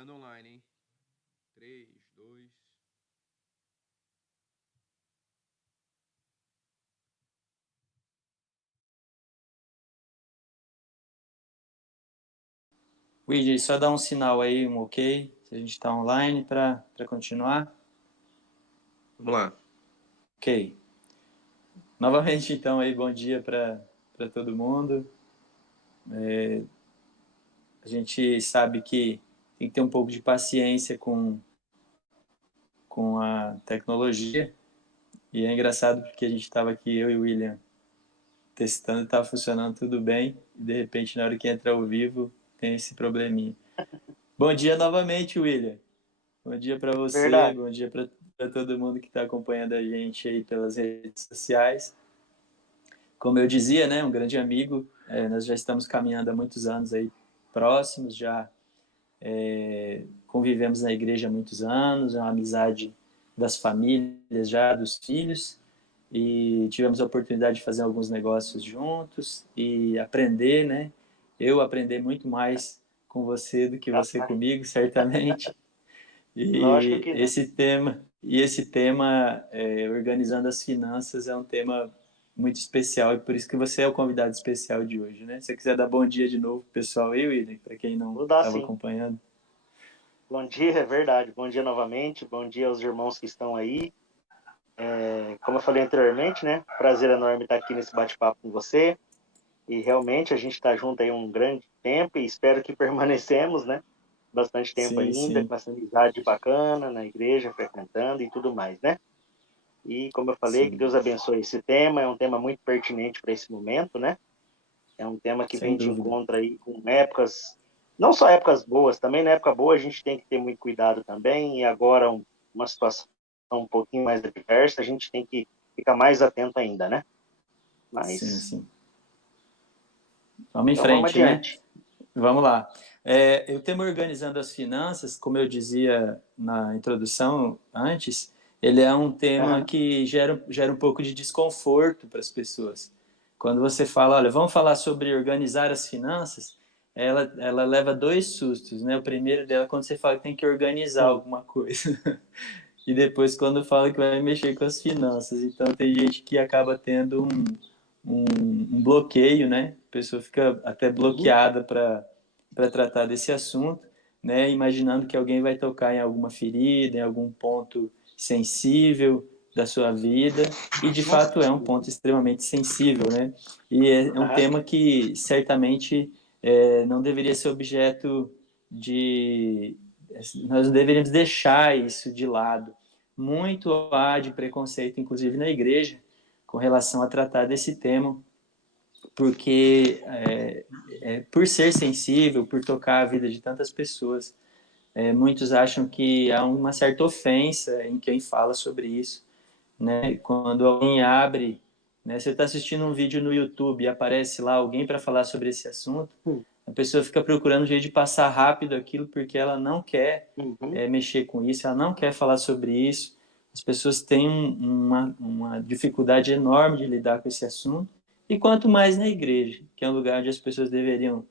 Jogando online, hein? 3, 2. William, só dá um sinal aí, um ok, se a gente está online para continuar. Vamos lá. Ok. Novamente, então, aí, bom dia para todo mundo. A gente sabe que tem que ter um pouco de paciência com a tecnologia. E é engraçado porque a gente estava aqui, eu e o William, testando, estava funcionando tudo bem. E de repente, na hora que entra ao vivo, tem esse probleminha. Bom dia novamente, William. Bom dia para você, Verdade. bom dia para todo mundo que está acompanhando a gente aí pelas redes sociais. Como eu dizia, né, um grande amigo, nós já estamos caminhando há muitos anos aí próximos, já convivemos na igreja há muitos anos, é uma amizade das famílias já, dos filhos, e tivemos a oportunidade de fazer alguns negócios juntos e aprender, né? Eu aprender muito mais com você do que você comigo, certamente. Lógico E que não. esse tema, organizando as finanças, é um tema muito especial e por isso que você é o convidado especial de hoje, né? Se você quiser dar bom dia de novo pro pessoal aí, William, para quem não Vou dar estava sim. acompanhando. Bom dia, é verdade. Bom dia novamente. Bom dia aos irmãos que estão aí. Como eu falei anteriormente, né? Prazer enorme estar aqui nesse bate-papo com você. E realmente a gente está junto aí um grande tempo e espero que permanecemos, né? Bastante tempo Sim, ainda, sim, com essa amizade bacana na igreja, frequentando e tudo mais, né? E como eu falei, que sim, Deus abençoe esse tema. É um tema muito pertinente para esse momento, né? É um tema que sem vem de dúvida. encontro aí com épocas, não só épocas boas, também na época boa a gente tem que ter muito cuidado também, e agora uma situação um pouquinho mais adversa, a gente tem que ficar mais atento ainda, né? Sim, Mas, sim. Vamos em então vamos frente, né? adiante. Vamos lá. O tema organizando as finanças, como eu dizia na introdução antes, ele é um tema Aham. que gera um pouco de desconforto para as pessoas. Quando você fala, olha, vamos falar sobre organizar as finanças, ela leva dois sustos, né? O primeiro dela é quando você fala que tem que organizar Hum. alguma coisa. E depois quando fala que vai mexer com as finanças. Então tem gente que acaba tendo um bloqueio, né? A pessoa fica até Uhum. bloqueada para tratar desse assunto, né? Imaginando que alguém vai tocar em alguma ferida, em algum ponto sensível da sua vida, e de Nossa. fato é um ponto extremamente sensível, né? E é um Aham. tema que certamente não deveria ser objeto de. Nós não deveríamos deixar isso de lado. Muito há de preconceito, inclusive na igreja, com relação a tratar desse tema, porque por ser sensível, por tocar a vida de tantas pessoas, muitos acham que há uma certa ofensa em quem fala sobre isso, né? Quando alguém abre, né? Você está assistindo um vídeo no YouTube e aparece lá alguém para falar sobre esse assunto, Hum. a pessoa fica procurando um jeito de passar rápido aquilo porque ela não quer Uhum. mexer com isso, ela não quer falar sobre isso. As pessoas têm uma dificuldade enorme de lidar com esse assunto. E quanto mais na igreja, que é um lugar onde as pessoas deveriam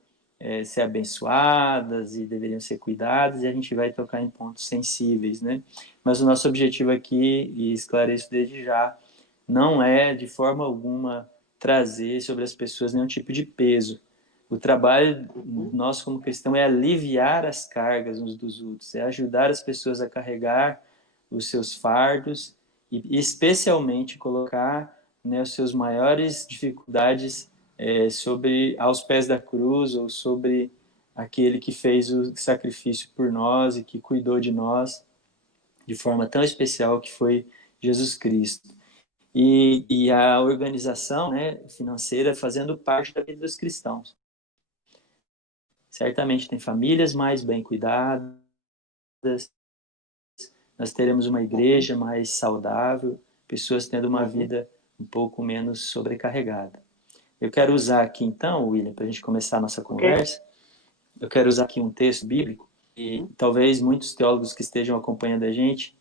ser abençoadas e deveriam ser cuidadas, e a gente vai tocar em pontos sensíveis, né? Mas o nosso objetivo aqui, e esclareço desde já, não é de forma alguma trazer sobre as pessoas nenhum tipo de peso. O trabalho Uhum. nosso como cristão é aliviar as cargas uns dos outros, é ajudar as pessoas a carregar os seus fardos e especialmente colocar, né, os seus maiores dificuldades sobre aos pés da cruz ou sobre aquele que fez o sacrifício por nós e que cuidou de nós de forma tão especial que foi Jesus Cristo. E a organização, né, financeira fazendo parte da vida dos cristãos. Certamente tem famílias mais bem cuidadas, nós teremos uma Uhum. igreja mais saudável, pessoas tendo uma Uhum. vida um pouco menos sobrecarregada. Eu quero usar aqui então, William, para a gente começar a nossa Ok. conversa, eu quero usar aqui um texto bíblico e Uhum. talvez muitos teólogos que estejam acompanhando a gente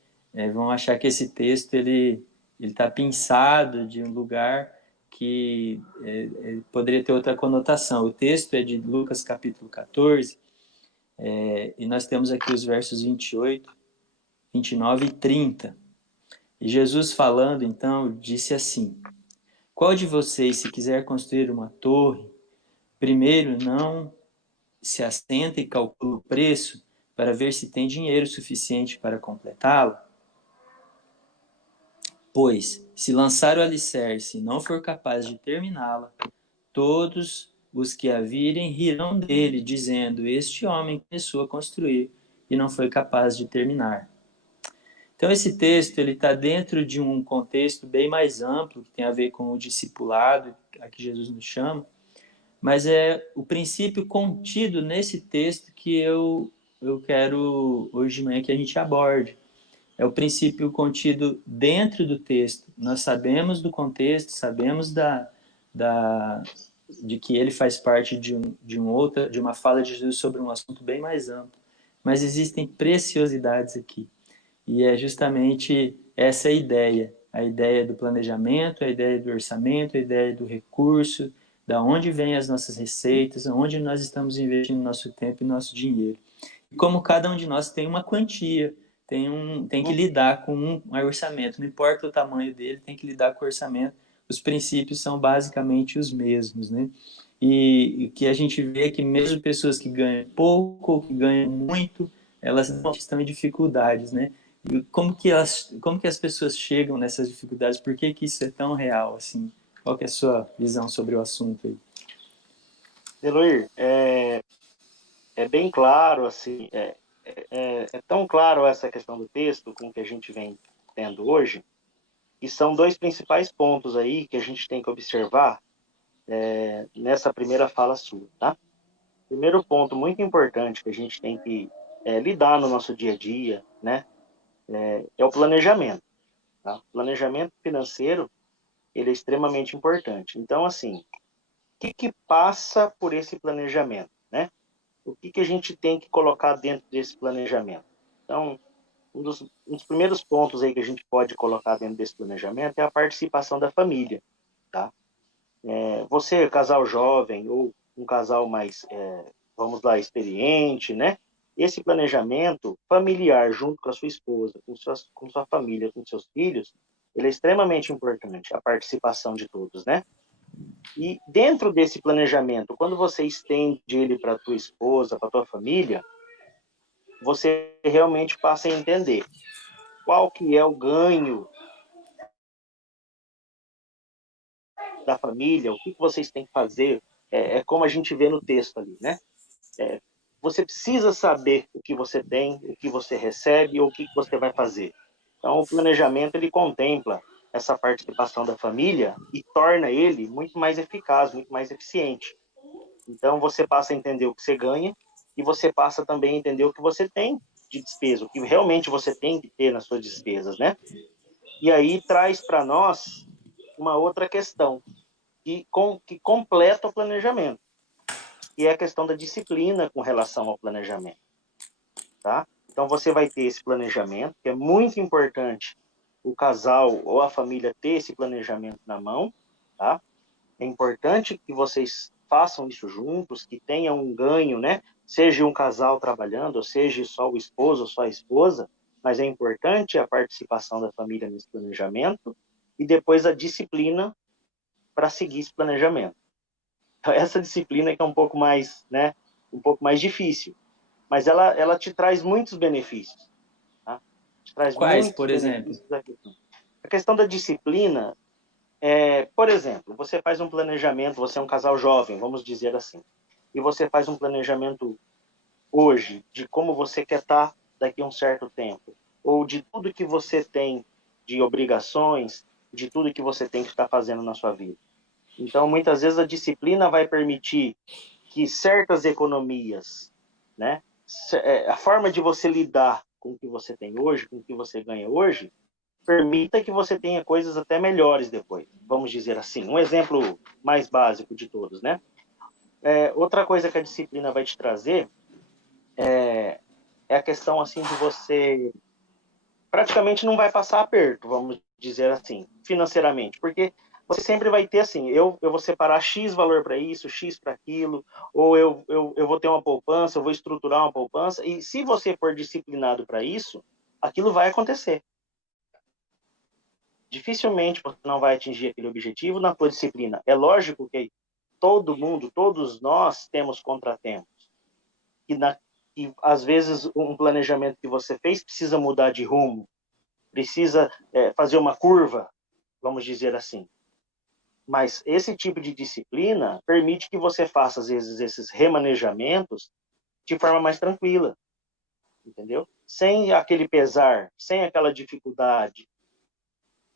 vão achar que esse texto ele está pinçado de um lugar que poderia ter outra conotação. O texto é de Lucas capítulo 14, E nós temos aqui os versos 28, 29 e 30. E Jesus falando, então, disse assim: qual de vocês, se quiser construir uma torre, primeiro não se assenta e calcula o preço para ver se tem dinheiro suficiente para completá-la? Pois, se lançar o alicerce e não for capaz de terminá-la, todos os que a virem rirão dele, dizendo: este homem começou a construir e não foi capaz de terminar. Então, esse texto ele está dentro de um contexto bem mais amplo, que tem a ver com o discipulado, a que Jesus nos chama, mas é o princípio contido nesse texto que eu quero, hoje de manhã, que a gente aborde. É o princípio contido dentro do texto. Nós sabemos do contexto, sabemos de que ele faz parte de uma fala de Jesus sobre um assunto bem mais amplo. Mas existem preciosidades aqui. E é justamente essa a ideia do planejamento, a ideia do orçamento, a ideia do recurso, da onde vêm as nossas receitas, onde nós estamos investindo nosso tempo e nosso dinheiro. E como cada um de nós tem uma quantia, tem que lidar com um orçamento, não importa o tamanho dele, tem que lidar com o orçamento. Os princípios são basicamente os mesmos, né? E o que a gente vê é que mesmo pessoas que ganham pouco ou que ganham muito, elas não estão em dificuldades, né? E como que as pessoas chegam nessas dificuldades? Por que isso é tão real, assim? Qual que é a sua visão sobre o assunto aí? Eloir, é bem claro, assim, é tão claro essa questão do texto com que a gente vem tendo hoje, e são dois principais pontos aí que a gente tem que observar nessa primeira fala sua, tá? Primeiro ponto muito importante que a gente tem que lidar no nosso dia a dia, né, é o planejamento, tá? O planejamento financeiro, ele é extremamente importante. Então, assim, o que passa por esse planejamento, né? O que a gente tem que colocar dentro desse planejamento? Então, um dos primeiros pontos aí que a gente pode colocar dentro desse planejamento é a participação da família, tá? Você, casal jovem ou um casal mais, vamos lá, experiente, né? Esse planejamento familiar junto com a sua esposa, com sua família, com seus filhos, ele é extremamente importante, a participação de todos, né? E dentro desse planejamento, quando você estende ele para a tua esposa, para a tua família, você realmente passa a entender qual que é o ganho da família, o que vocês têm que fazer, como a gente vê no texto ali, né? Você precisa saber o que você tem, o que você recebe ou o que você vai fazer. Então, o planejamento, ele contempla essa participação da família e torna ele muito mais eficaz, muito mais eficiente. Então, você passa a entender o que você ganha e você passa também a entender o que você tem de despesa, o que realmente você tem que ter nas suas despesas, né? E aí traz para nós uma outra questão que completa o planejamento, que é a questão da disciplina com relação ao planejamento, tá? Então, você vai ter esse planejamento, que é muito importante o casal ou a família ter esse planejamento na mão, tá? É importante que vocês façam isso juntos, que tenham um ganho, né? Seja um casal trabalhando, ou seja só o esposo ou só a esposa, mas é importante a participação da família nesse planejamento e depois a disciplina para seguir esse planejamento. Então, essa disciplina que é um pouco mais, né? Um pouco mais difícil, mas ela te traz muitos benefícios, tá? Te traz Quais, muitos por exemplo? benefícios aqui. A questão da disciplina, por exemplo, você faz um planejamento, você é um casal jovem, vamos dizer assim, e você faz um planejamento hoje de como você quer estar daqui a um certo tempo, ou de tudo que você tem de obrigações, de tudo que você tem que estar fazendo na sua vida. Então, muitas vezes a disciplina vai permitir que certas economias, né, a forma de você lidar com o que você tem hoje, com o que você ganha hoje, permita que você tenha coisas até melhores depois, vamos dizer assim. Um exemplo mais básico de todos, né? Outra coisa que a disciplina vai te trazer é a questão assim de você praticamente não vai passar aperto, vamos dizer assim, financeiramente, porque você sempre vai ter assim, eu vou separar X valor para isso, X para aquilo, ou eu vou ter uma poupança, eu vou estruturar uma poupança, e se você for disciplinado para isso, aquilo vai acontecer. Dificilmente você não vai atingir aquele objetivo na tua disciplina. É lógico que todo mundo, todos nós temos contratempos. E às vezes um planejamento que você fez precisa mudar de rumo, precisa fazer uma curva, vamos dizer assim. Mas esse tipo de disciplina permite que você faça, às vezes, esses remanejamentos de forma mais tranquila, entendeu? Sem aquele pesar, sem aquela dificuldade.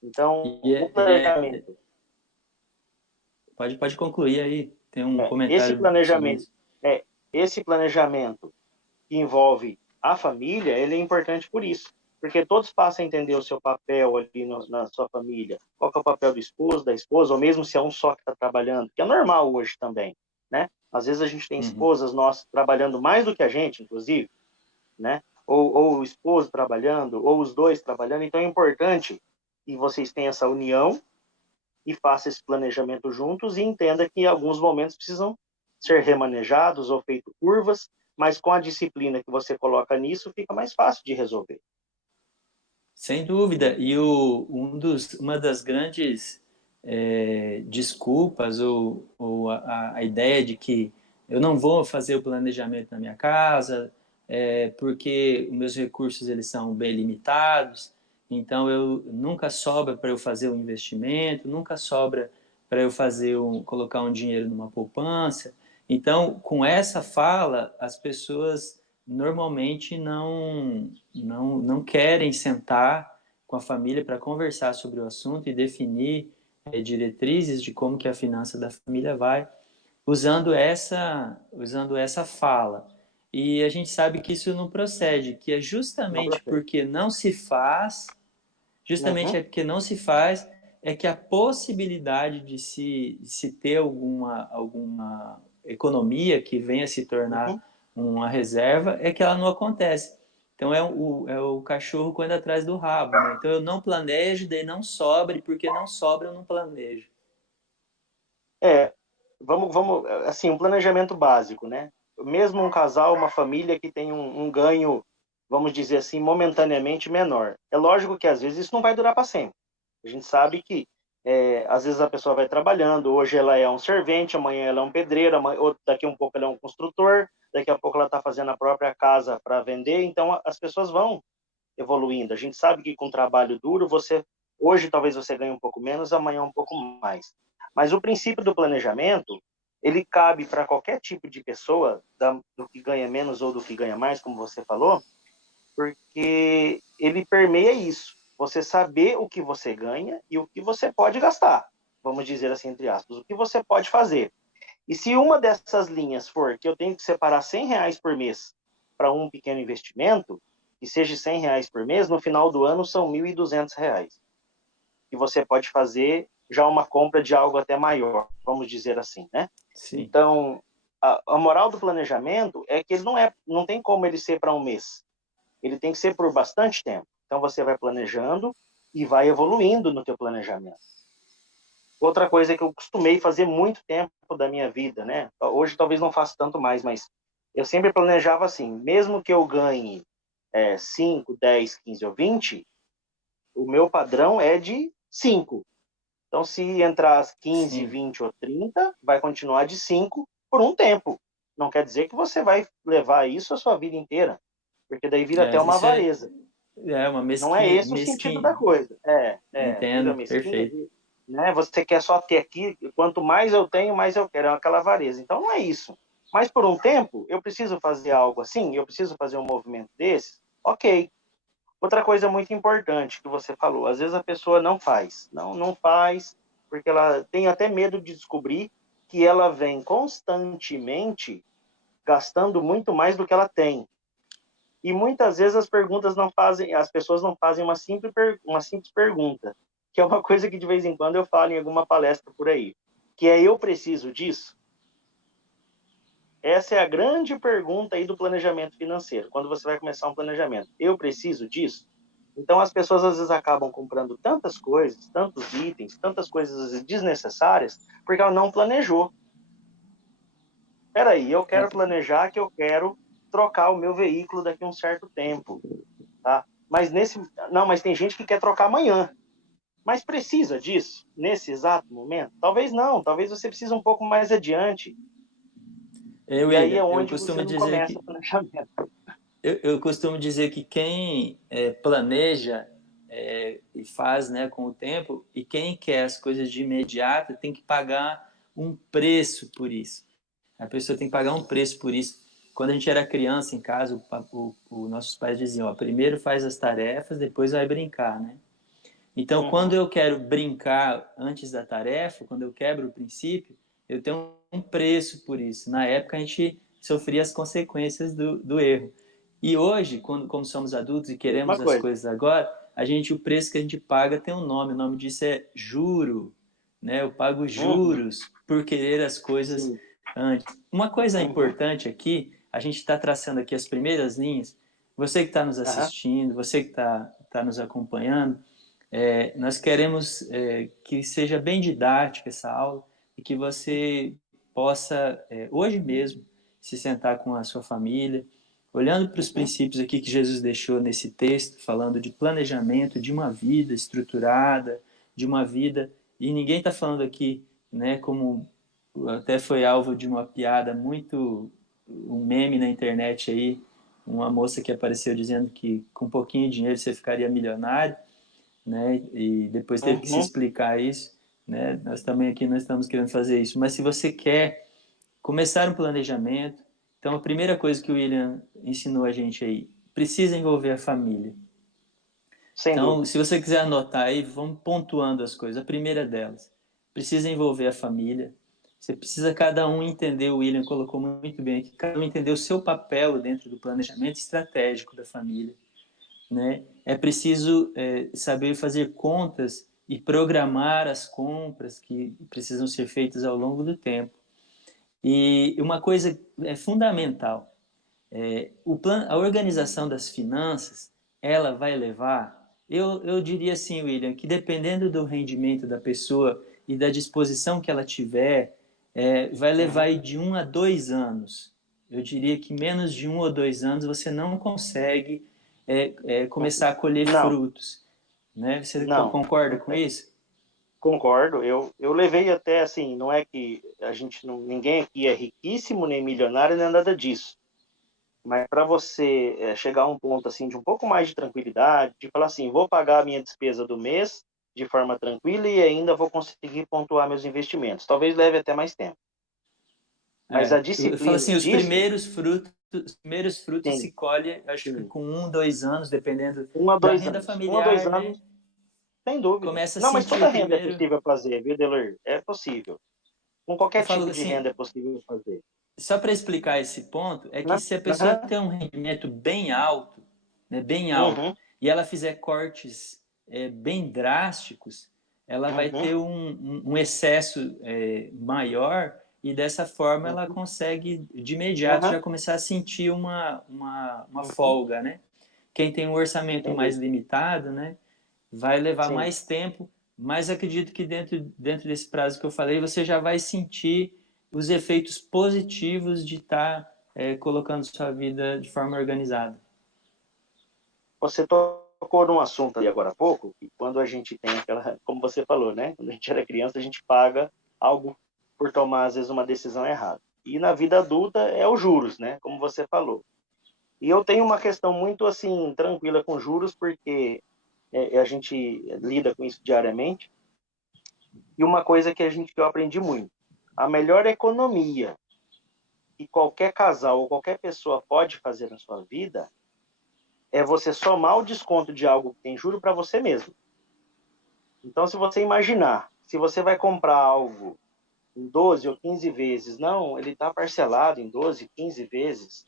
Então, E o planejamento... pode concluir aí, tem um comentário sobre isso. Esse planejamento que envolve a família, ele é importante por isso. Porque todos passam a entender o seu papel ali na sua família. Qual que é o papel do esposo, da esposa, ou mesmo se é um só que está trabalhando, que é normal hoje também, né? Às vezes a gente tem esposas nossas trabalhando mais do que a gente, inclusive, né? Ou o esposo trabalhando, ou os dois trabalhando. Então é importante que vocês tenham essa união e façam esse planejamento juntos e entenda que em alguns momentos precisam ser remanejados ou feito curvas, mas com a disciplina que você coloca nisso, fica mais fácil de resolver. Sem dúvida. E uma das grandes desculpas ou a ideia de que eu não vou fazer o planejamento na minha casa porque os meus recursos eles são bem limitados, então eu nunca sobra para eu fazer um investimento, nunca sobra para eu colocar um dinheiro numa poupança. Então, com essa fala, as pessoas normalmente não querem sentar com a família para conversar sobre o assunto e definir diretrizes de como que a finança da família vai, usando essa fala. E a gente sabe que isso não procede, que é justamente porque não se faz, é que a possibilidade de se ter alguma economia que venha se tornar uma reserva é que ela não acontece. Então é o cachorro correndo atrás do rabo, né? Então eu não planejo, daí não sobra, e porque não sobra eu não planejo. Vamos assim, um planejamento básico, né? Mesmo um casal, uma família que tem um ganho, vamos dizer assim, momentaneamente menor. É lógico que às vezes isso não vai durar para sempre. A gente sabe que às vezes a pessoa vai trabalhando, hoje ela é um servente, amanhã ela é um pedreiro, ou daqui a um pouco ela é um construtor, daqui a pouco ela está fazendo a própria casa para vender, então as pessoas vão evoluindo. A gente sabe que com trabalho duro, hoje talvez você ganhe um pouco menos, amanhã um pouco mais. Mas o princípio do planejamento, ele cabe para qualquer tipo de pessoa, do que ganha menos ou do que ganha mais, como você falou, porque ele permeia isso. Você saber o que você ganha e o que você pode gastar, vamos dizer assim, entre aspas, o que você pode fazer. E se uma dessas linhas for que eu tenho que separar R$100 por mês para um pequeno investimento, que seja R$100 por mês, no final do ano são R$1.200. E você pode fazer já uma compra de algo até maior, vamos dizer assim, né? Sim. Então, a moral do planejamento é que ele não tem como ele ser para um mês. Ele tem que ser por bastante tempo. Então, você vai planejando e vai evoluindo no teu planejamento. Outra coisa que eu costumei fazer muito tempo da minha vida, né? Hoje talvez não faça tanto mais, mas eu sempre planejava assim, mesmo que eu ganhe 5, 10, 15 ou 20, o meu padrão é de 5. Então, se entrar as 15, Sim. 20 ou 30, vai continuar de 5 por um tempo. Não quer dizer que você vai levar isso a sua vida inteira, porque daí vira até uma avareza. Uma mesquinha. Não é esse o sentido da coisa. Entendo, vira mesquinha, perfeito. né? Você quer só ter aqui, quanto mais eu tenho, mais eu quero, é aquela avareza. Então, não é isso. Mas, por um tempo, eu preciso fazer algo assim, eu preciso fazer um movimento desse, ok. Outra coisa muito importante que você falou, às vezes a pessoa não faz. Não faz, porque ela tem até medo de descobrir que ela vem constantemente gastando muito mais do que ela tem. E muitas vezes as pessoas não fazem uma simples pergunta, que é uma coisa que de vez em quando eu falo em alguma palestra por aí, que é: eu preciso disso? Essa é a grande pergunta aí do planejamento financeiro, quando você vai começar um planejamento. Eu preciso disso? Então, as pessoas às vezes acabam comprando tantas coisas, tantos itens, tantas coisas às vezes desnecessárias, porque ela não planejou. Peraí, eu quero planejar que eu quero trocar o meu veículo daqui a um certo tempo, tá? Mas tem gente que quer trocar amanhã. Mas precisa disso nesse exato momento? Talvez não, talvez você precise um pouco mais adiante. E aí William, é eu onde você costumo não dizer começa que o planejamento. eu costumo dizer que quem planeja e faz, né, com o tempo, e quem quer as coisas de imediato tem que pagar um preço por isso. A pessoa tem que pagar um preço por isso. Quando a gente era criança em casa, nossos pais diziam: ó, primeiro faz as tarefas, depois vai brincar, né? Então, quando Uhum. eu quero brincar antes da tarefa, quando eu quebro o princípio, eu tenho um preço por isso. Na época, a gente sofria as consequências do erro. E hoje, como somos adultos e Mesma queremos as coisa. coisas agora, o preço que a gente paga tem um nome. O nome disso é juro, né? Eu pago Uhum. juros por querer as coisas Sim. antes. Uma coisa Uhum. importante aqui, a gente está traçando aqui as primeiras linhas. Você que está nos Uhum. assistindo, você que está nos acompanhando, nós queremos que seja bem didática essa aula e que você possa, hoje mesmo, se sentar com a sua família, olhando para os Uhum. princípios aqui que Jesus deixou nesse texto, falando de planejamento de uma vida estruturada, de uma vida. E ninguém está falando aqui, né, como até foi alvo de uma piada muito, um meme na internet aí, uma moça que apareceu dizendo que com um pouquinho de dinheiro você ficaria milionário, né? E depois teve que se Uhum. explicar isso, né? Nós também aqui não estamos querendo fazer isso, mas se você quer começar um planejamento, então a primeira coisa que o William ensinou a gente aí, precisa envolver a família. Sem Então, dúvida. se você quiser anotar aí, vamos pontuando as coisas. A primeira delas, precisa envolver a família. Você precisa cada um entender, o William colocou muito bem aqui, cada um entender o seu papel dentro do planejamento estratégico da família, né? É preciso saber fazer contas e programar as compras que precisam ser feitas ao longo do tempo. E uma coisa é fundamental, a organização das finanças, ela vai levar, eu diria assim, William, que dependendo do rendimento da pessoa e da disposição que ela tiver, vai levar Uhum. aí de 1 a 2 anos. Eu diria que menos de 1 ou 2 anos você não consegue Uhum. começar a colher Não, frutos, né? Você não. concorda com isso? Concordo. Eu levei até assim, não é que a gente não, ninguém aqui é riquíssimo nem milionário nem nada disso. Mas para você chegar a um ponto assim de um pouco mais de tranquilidade, de falar assim, vou pagar a minha despesa do mês de forma tranquila e ainda vou conseguir pontuar meus investimentos. Talvez leve até mais tempo. Mas a Eu falo disciplina assim, disso, os primeiros frutos sim, se colhe, acho que sim. com 1, 2 anos, dependendo Um a da dois renda anos. Um a dois familiar, né? anos, sem dúvida. Começa a Não, mas sentir toda o renda é primeiro. possível fazer, viu, Delor? É possível. Com Eu qualquer falo tipo de assim, renda é possível fazer. só para explicar esse ponto, é que Né? se a pessoa Uhum. tem um rendimento bem alto, né, bem alto, Uhum. e ela fizer cortes bem drásticos, ela vai ter Uhum. um excesso maior e dessa forma ela Uhum. consegue de imediato Uhum. já começar a sentir uma Uhum. folga, né? Quem tem um orçamento Sem mais dúvida. limitado, né, vai levar Sim. mais tempo, mas acredito que dentro desse prazo que eu falei, você já vai sentir os efeitos positivos de estar colocando sua vida de forma organizada. Você tocou num assunto ali agora há pouco, que quando a gente tem aquela, como você falou, né? Quando a gente era criança, a gente paga algo por tomar, às vezes, uma decisão errada. E na vida adulta é os juros, né? Como você falou. E eu tenho uma questão muito, assim, tranquila com juros, porque a gente lida com isso diariamente. E uma coisa que eu aprendi muito, a melhor economia que qualquer casal ou qualquer pessoa pode fazer na sua vida é você somar o desconto de algo que tem juro para você mesmo. Então, se você imaginar, se você vai comprar algo em 12 ou 15 vezes, não, ele está parcelado em 12, 15 vezes,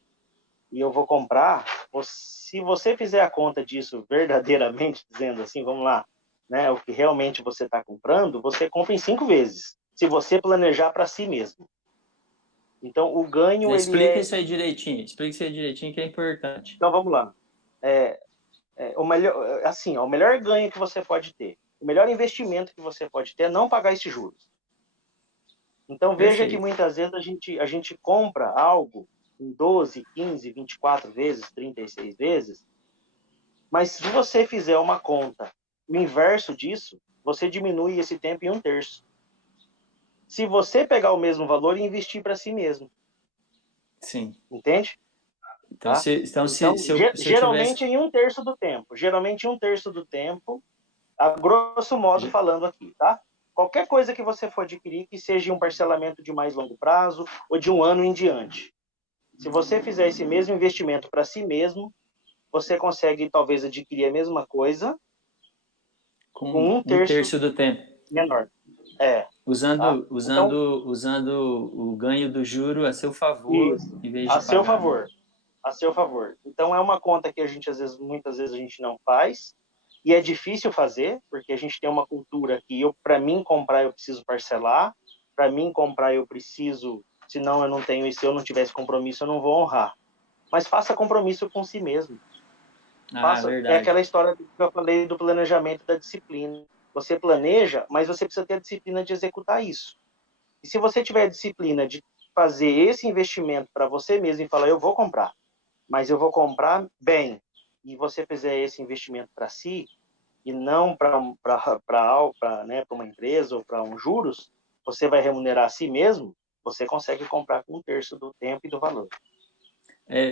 e eu vou comprar, se você fizer a conta disso verdadeiramente, dizendo assim, vamos lá, né, o que realmente você está comprando, você compra em 5 vezes, se você planejar para si mesmo. Então, o ganho, ele Explica é... isso aí direitinho, explica isso aí direitinho que é importante. Então, vamos lá. o melhor ganho que você pode ter, o melhor investimento que você pode ter é não pagar esses juros. Então veja que Perfeito. muitas vezes a gente compra algo em 12, 15, 24 vezes, 36 vezes, mas se você fizer uma conta, o inverso disso, você diminui esse tempo em 1/3. Se você pegar o mesmo valor e investir para si mesmo. Sim. Entende? Então, Tá? se eu tivesse... Geralmente em 1/3 do tempo. Geralmente em 1/3 do tempo, a grosso modo falando aqui, tá? Qualquer coisa que você for adquirir, que seja um parcelamento de mais longo prazo ou de um ano em diante. Se você fizer esse mesmo investimento para si mesmo, você consegue talvez adquirir a mesma coisa com Com um um terço terço do tempo. menor. Tá? Então, Usando o ganho do juro a seu favor, isso, em vez a de seu pagar, né? favor. A seu favor. Então é uma conta que a gente muitas vezes a gente não faz e é difícil fazer porque a gente tem uma cultura que para mim comprar eu preciso parcelar, para mim comprar eu preciso, senão eu não tenho e se eu não tivesse compromisso eu não vou honrar. Mas faça compromisso com si mesmo. Ah, É verdade. aquela história que eu falei do planejamento da disciplina. Você planeja, mas você precisa ter a disciplina de executar isso. E se você tiver a disciplina de fazer esse investimento para você mesmo e falar eu vou comprar, mas eu vou comprar bem, e você fizer esse investimento para si, e não para uma empresa ou para juros, você vai remunerar a si mesmo, você consegue comprar com 1/3 do tempo e do valor.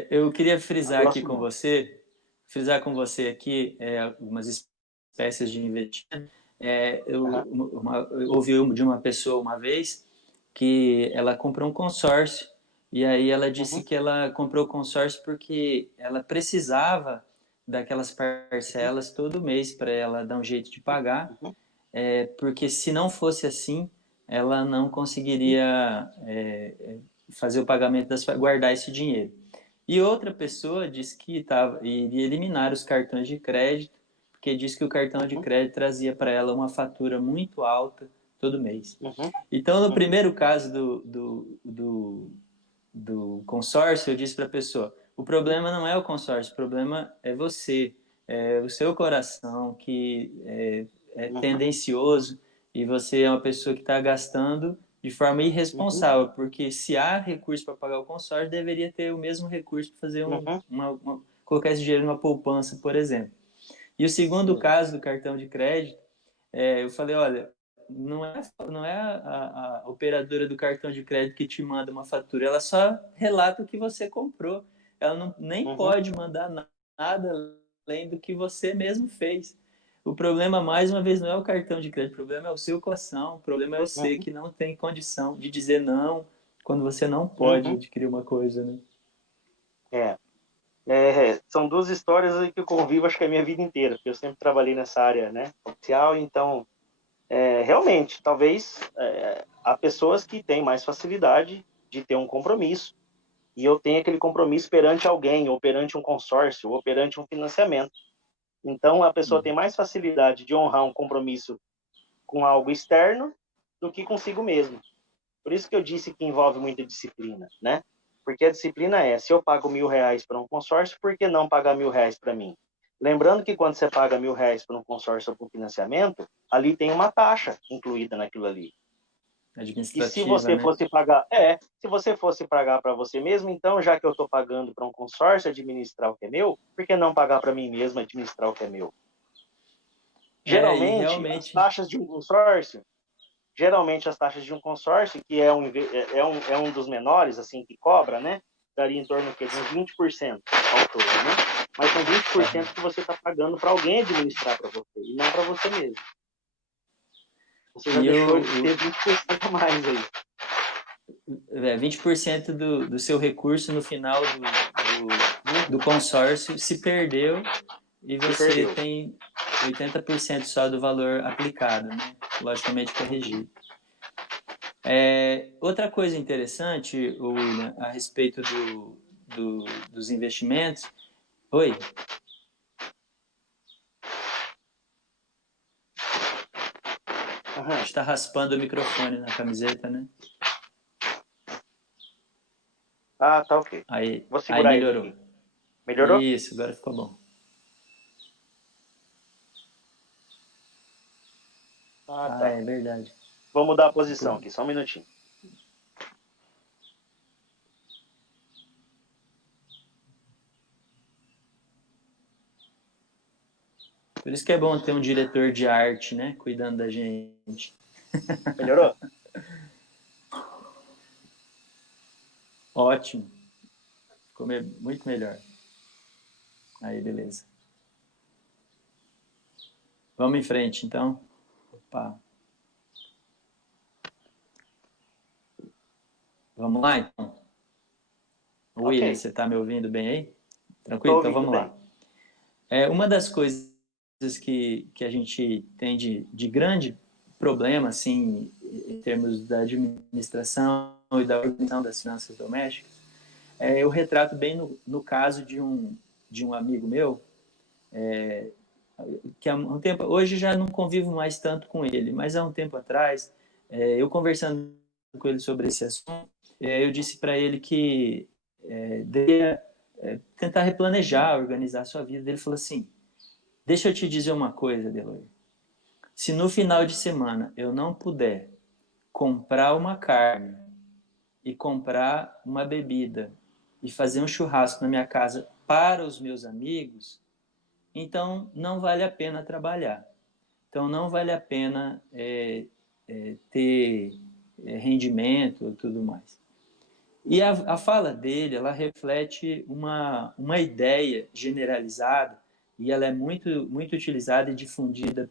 Eu queria A frisar aqui grosso com modo. você, frisar com você aqui algumas espécies de investimento. Uhum. Eu ouvi de uma pessoa uma vez que ela comprou um consórcio e aí ela disse Uhum. que ela comprou o consórcio porque ela precisava daquelas parcelas todo mês para ela dar um jeito de pagar, Uhum. porque se não fosse assim, ela não conseguiria fazer o pagamento guardar esse dinheiro. E outra pessoa disse que iria eliminar os cartões de crédito, porque disse que o cartão de Uhum. crédito trazia para ela uma fatura muito alta todo mês. Uhum. Então, no Uhum. primeiro caso do consórcio, eu disse para a pessoa: o problema não é o consórcio, o problema é você, é o seu coração que é Uhum. tendencioso e você é uma pessoa que está gastando de forma Uhum. irresponsável, porque se há recurso para pagar o consórcio, deveria ter o mesmo recurso para fazer Uhum. colocar esse dinheiro numa poupança, por exemplo. E o segundo Exato. caso do cartão de crédito, eu falei: olha, não é a operadora do cartão de crédito que te manda uma fatura, ela só relata o que você comprou. Ela nem Uhum. pode mandar nada além do que você mesmo fez. O problema, mais uma vez, não é o cartão de crédito, o problema é o seu coração, o problema é você Uhum. que não tem condição de dizer não quando você não pode Uhum. adquirir uma coisa, né? É. São duas histórias que eu convivo acho que a minha vida inteira, porque eu sempre trabalhei nessa área, né, comercial, então realmente, talvez há pessoas que têm mais facilidade de ter um compromisso, e eu tenho aquele compromisso perante alguém, ou perante um consórcio, ou perante um financiamento. Então, a pessoa tem mais facilidade de honrar um compromisso com algo externo do que consigo mesmo. Por isso que eu disse que envolve muita disciplina, né? Porque a disciplina se eu pago R$ 1.000 para um consórcio, por que não pagar R$ 1.000 para mim? Lembrando que quando você paga R$ 1.000 para um consórcio ou para um financiamento, ali tem uma taxa incluída naquilo ali. E se Administrativa, você né? fosse pagar, se você fosse pagar para você mesmo, então já que eu estou pagando para um consórcio administrar o que é meu, por que não pagar para mim mesmo administrar o que é meu? E Geralmente, as realmente, taxas de um consórcio, que é um dos menores, assim, que cobra, né? Daria em torno de uns 20% ao todo, né? Mas são 20% que você está pagando para alguém administrar para você, e não para você mesmo. Você já e deixou o, de ter 20% a mais aí. 20% do seu recurso no final do consórcio se perdeu e Se você perdeu. tem 80% só do valor aplicado, né? Logicamente corrigido. Outra coisa interessante, William, a respeito dos investimentos. Oi? Uhum. Está raspando o microfone na camiseta, né? Ah, tá ok. Aí, Vou aí segurar ele melhorou. aqui. Melhorou? Isso, agora ficou bom. Ah, Ah, tá. é verdade. Vou mudar a posição aqui, só um minutinho. Por isso que é bom ter um diretor de arte, né? Cuidando da gente. Melhorou? Ótimo. Ficou muito melhor. Aí, beleza. Vamos em frente, então. Opa. Vamos lá, então. William, Ok. você está me ouvindo bem aí? Tranquilo? Estou Então ouvindo vamos bem. lá. Uma das coisas que a gente tem de grande problema, assim, em termos da administração e da organização das finanças domésticas, eu retrato bem no caso de um amigo meu, que há um tempo, hoje já não convivo mais tanto com ele, mas há um tempo atrás, eu conversando com ele sobre esse assunto, eu disse para ele que deveria tentar replanejar, organizar a sua vida. Ele falou assim: deixa eu te dizer uma coisa, Deloy. Se no final de semana eu não puder comprar uma carne e comprar uma bebida e fazer um churrasco na minha casa para os meus amigos, então não vale a pena trabalhar. Então não vale a pena ter rendimento e tudo mais. E a fala dele, ela reflete uma ideia generalizada e ela é muito utilizada e difundida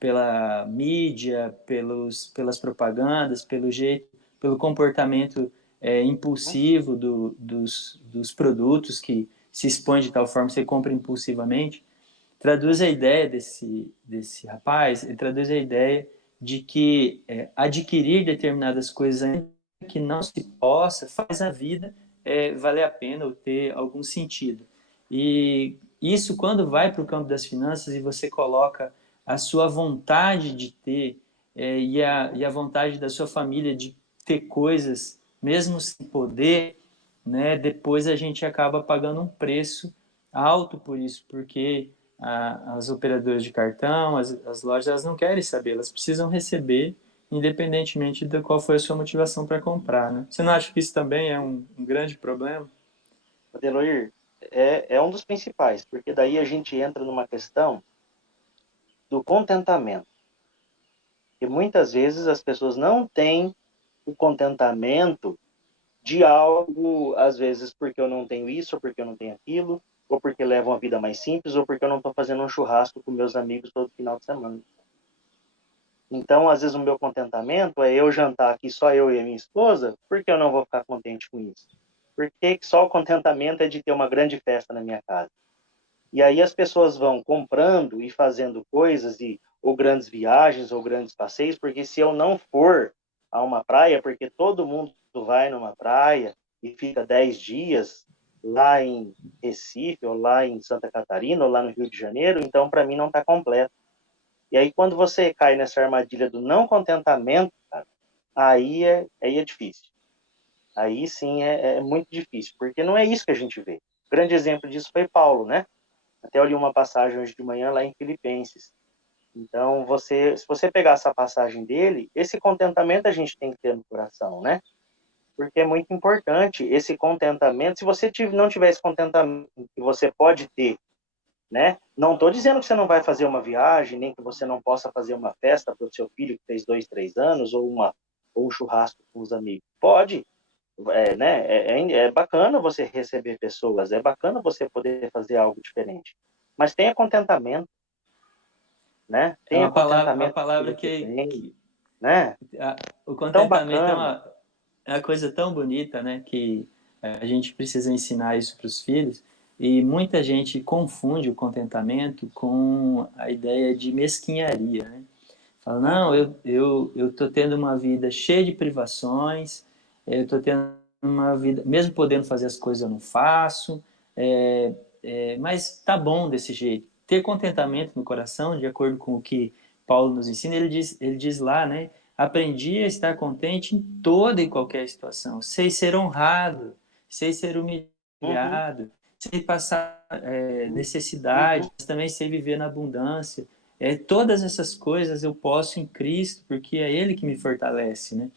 pela mídia, pelas propagandas, pelo comportamento impulsivo dos produtos que se expõem de tal forma que você compra impulsivamente. Traduz a ideia desse rapaz, ele traduz a ideia de que adquirir determinadas coisas que não se possa faz a vida valer a pena ou ter algum sentido. E isso, quando vai para o campo das finanças e você coloca a sua vontade de ter e a vontade da sua família de ter coisas, mesmo sem poder, né, depois a gente acaba pagando um preço alto por isso, porque as operadoras de cartão, as lojas, elas não querem saber, elas precisam receber independentemente de qual foi a sua motivação para comprar, né? Você não acha que isso também é um grande problema? Adeloir, é um dos principais, porque daí a gente entra numa questão do contentamento. E muitas vezes as pessoas não têm o contentamento de algo, às vezes porque eu não tenho isso, ou porque eu não tenho aquilo, ou porque levo uma vida mais simples, ou porque eu não estou fazendo um churrasco com meus amigos todo final de semana. Então, às vezes, o meu contentamento é eu jantar aqui só eu e a minha esposa, porque eu não vou ficar contente com isso? Porque só o contentamento é de ter uma grande festa na minha casa. E aí as pessoas vão comprando e fazendo coisas, ou grandes viagens, ou grandes passeios, porque se eu não for a uma praia, porque todo mundo vai numa praia e fica 10 dias lá em Recife, ou lá em Santa Catarina, ou lá no Rio de Janeiro, então para mim não está completo. E aí quando você cai nessa armadilha do não contentamento, cara, aí é difícil. Aí sim é muito difícil, porque não é isso que a gente vê. O grande exemplo disso foi Paulo, né? Até eu li uma passagem hoje de manhã lá em Filipenses. Então, se você pegar essa passagem dele, esse contentamento a gente tem que ter no coração, né? Porque é muito importante esse contentamento. Se você não tiver esse contentamento que você pode ter, né? Não estou dizendo que você não vai fazer uma viagem, nem que você não possa fazer uma festa para o seu filho que fez 2, 3 anos, ou um churrasco com os amigos. Pode, né? É bacana você receber pessoas, é bacana você poder fazer algo diferente. Mas tenha contentamento, né? É Tenha uma contentamento com o que palavra você tem, que né? o É tão contentamento bacana. é uma coisa tão bonita, né? Que a gente precisa ensinar isso para os filhos. E muita gente confunde o contentamento com a ideia de mesquinharia, né? Fala, não, eu tô tendo uma vida cheia de privações, eu tô tendo uma vida, mesmo podendo fazer as coisas, eu não faço, mas tá bom desse jeito. Ter contentamento no coração, de acordo com o que Paulo nos ensina, ele diz lá, né? Aprendi a estar contente em toda e qualquer situação. Sei ser honrado, sei ser Uhum, humilhado, sei passar necessidade, uhum, mas também sei viver na abundância. todas essas coisas eu posso em Cristo, porque é Ele que me fortalece, né?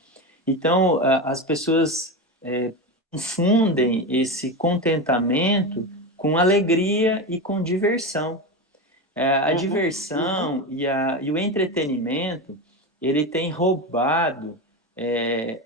Então, as pessoas confundem esse contentamento com alegria e com diversão. A diversão e o entretenimento, ele tem roubado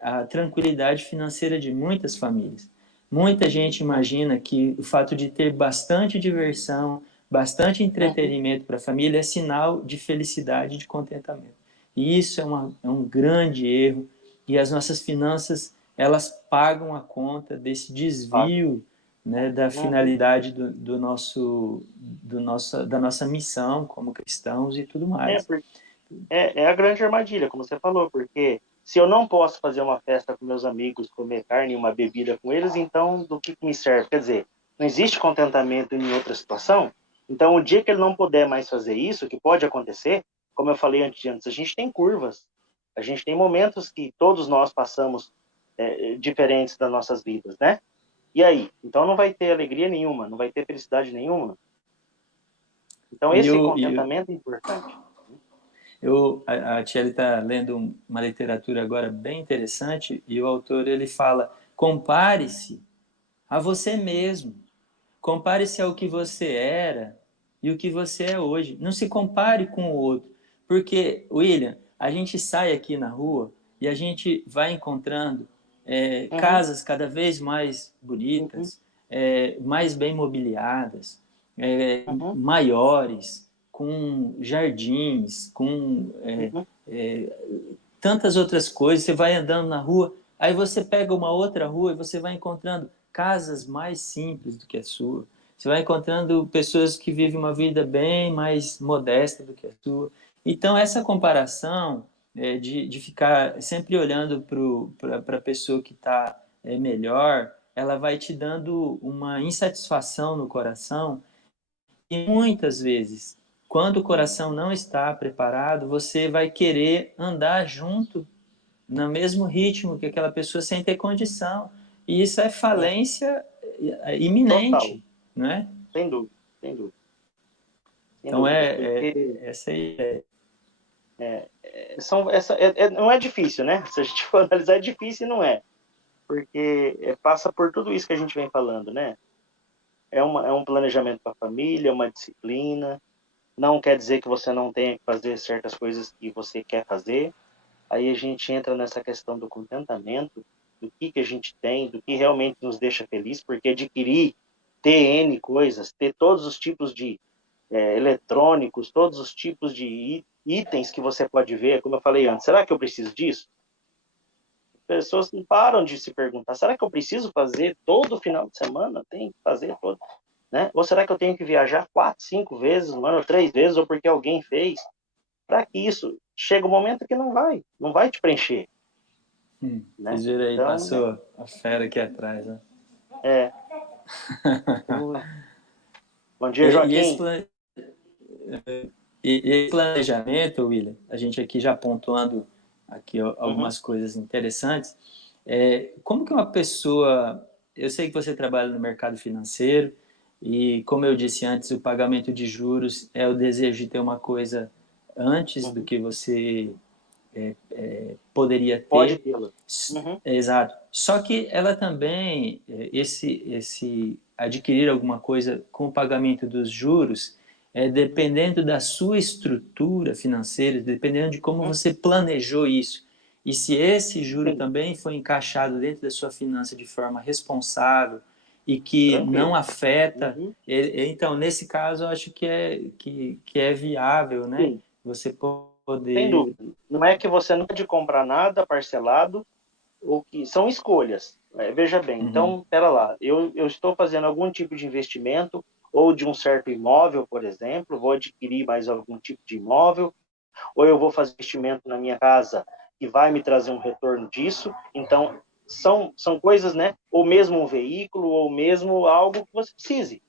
a tranquilidade financeira de muitas famílias. Muita gente imagina que o fato de ter bastante diversão, bastante entretenimento para a família é sinal de felicidade e de contentamento. E isso é um grande erro. E as nossas finanças, elas pagam a conta desse desvio, né, da finalidade da nossa missão como cristãos e tudo mais. É a grande armadilha, como você falou, porque se eu não posso fazer uma festa com meus amigos, comer carne e uma bebida com eles, então do que me serve? Quer dizer, não existe contentamento em outra situação. Então, o dia que ele não puder mais fazer isso, que pode acontecer, como eu falei antes, a gente tem curvas, a gente tem momentos que todos nós passamos diferentes das nossas vidas, né? E aí? Então não vai ter alegria nenhuma, não vai ter felicidade nenhuma. Então esse contentamento é importante. A Thierry está lendo uma literatura agora bem interessante e o autor ele fala: compare-se a você mesmo, compare-se ao que você era e o que você é hoje. Não se compare com o outro, porque, William, a gente sai aqui na rua e a gente vai encontrando casas cada vez mais bonitas, mais bem mobiliadas, maiores, com jardins, com tantas outras coisas. Você vai andando na rua, aí você pega uma outra rua e você vai encontrando casas mais simples do que a sua. Você vai encontrando pessoas que vivem uma vida bem mais modesta do que a sua. Então, essa comparação de ficar sempre olhando para a pessoa que está melhor, ela vai te dando uma insatisfação no coração. E muitas vezes, quando o coração não está preparado, você vai querer andar junto no mesmo ritmo que aquela pessoa sem ter condição. E isso é falência iminente, Total. não é? Sem dúvida, sem dúvida. Então, essa aí não é difícil, né? Se a gente for analisar, é difícil e não é. Porque passa por tudo isso que a gente vem falando, né? É um planejamento para a família, é uma disciplina. Não quer dizer que você não tenha que fazer certas coisas que você quer fazer. Aí a gente entra nessa questão do contentamento, do que a gente tem, do que realmente nos deixa feliz, porque adquirir, ter N coisas, ter todos os tipos de eletrônicos, todos os tipos de itens que você pode ver, como eu falei antes, será que eu preciso disso? As pessoas não param de se perguntar, será que eu preciso fazer todo final de semana? Tem que fazer todo, né? Ou será que eu tenho que viajar 4, 5 vezes, mano, 3 vezes, ou porque alguém fez? Para que isso chega um momento que não vai te preencher. Né? Vocês viram aí, então, passou a fera aqui atrás, né? Bom dia, Joaquim. E esse planejamento, William, a gente aqui já pontuando aqui algumas coisas interessantes. Como que uma pessoa... Eu sei que você trabalha no mercado financeiro e, como eu disse antes, o pagamento de juros é o desejo de ter uma coisa antes do que você poderia ter. Pode tê-la. Exato. Só que ela também, esse adquirir alguma coisa com o pagamento dos juros, dependendo da sua estrutura financeira, dependendo de como você planejou isso. E se esse juro também foi encaixado dentro da sua finança de forma responsável e que não afeta, então, nesse caso, eu acho que é viável, né? Sim. Você poder... Sem dúvida. Não é que você não pode comprar nada parcelado, ou que são escolhas. Veja bem, então, pera lá, eu estou fazendo algum tipo de investimento, ou de um certo imóvel, por exemplo, vou adquirir mais algum tipo de imóvel, ou eu vou fazer investimento na minha casa que vai me trazer um retorno disso. Então, são coisas, né? Ou mesmo um veículo, ou mesmo algo que você precise.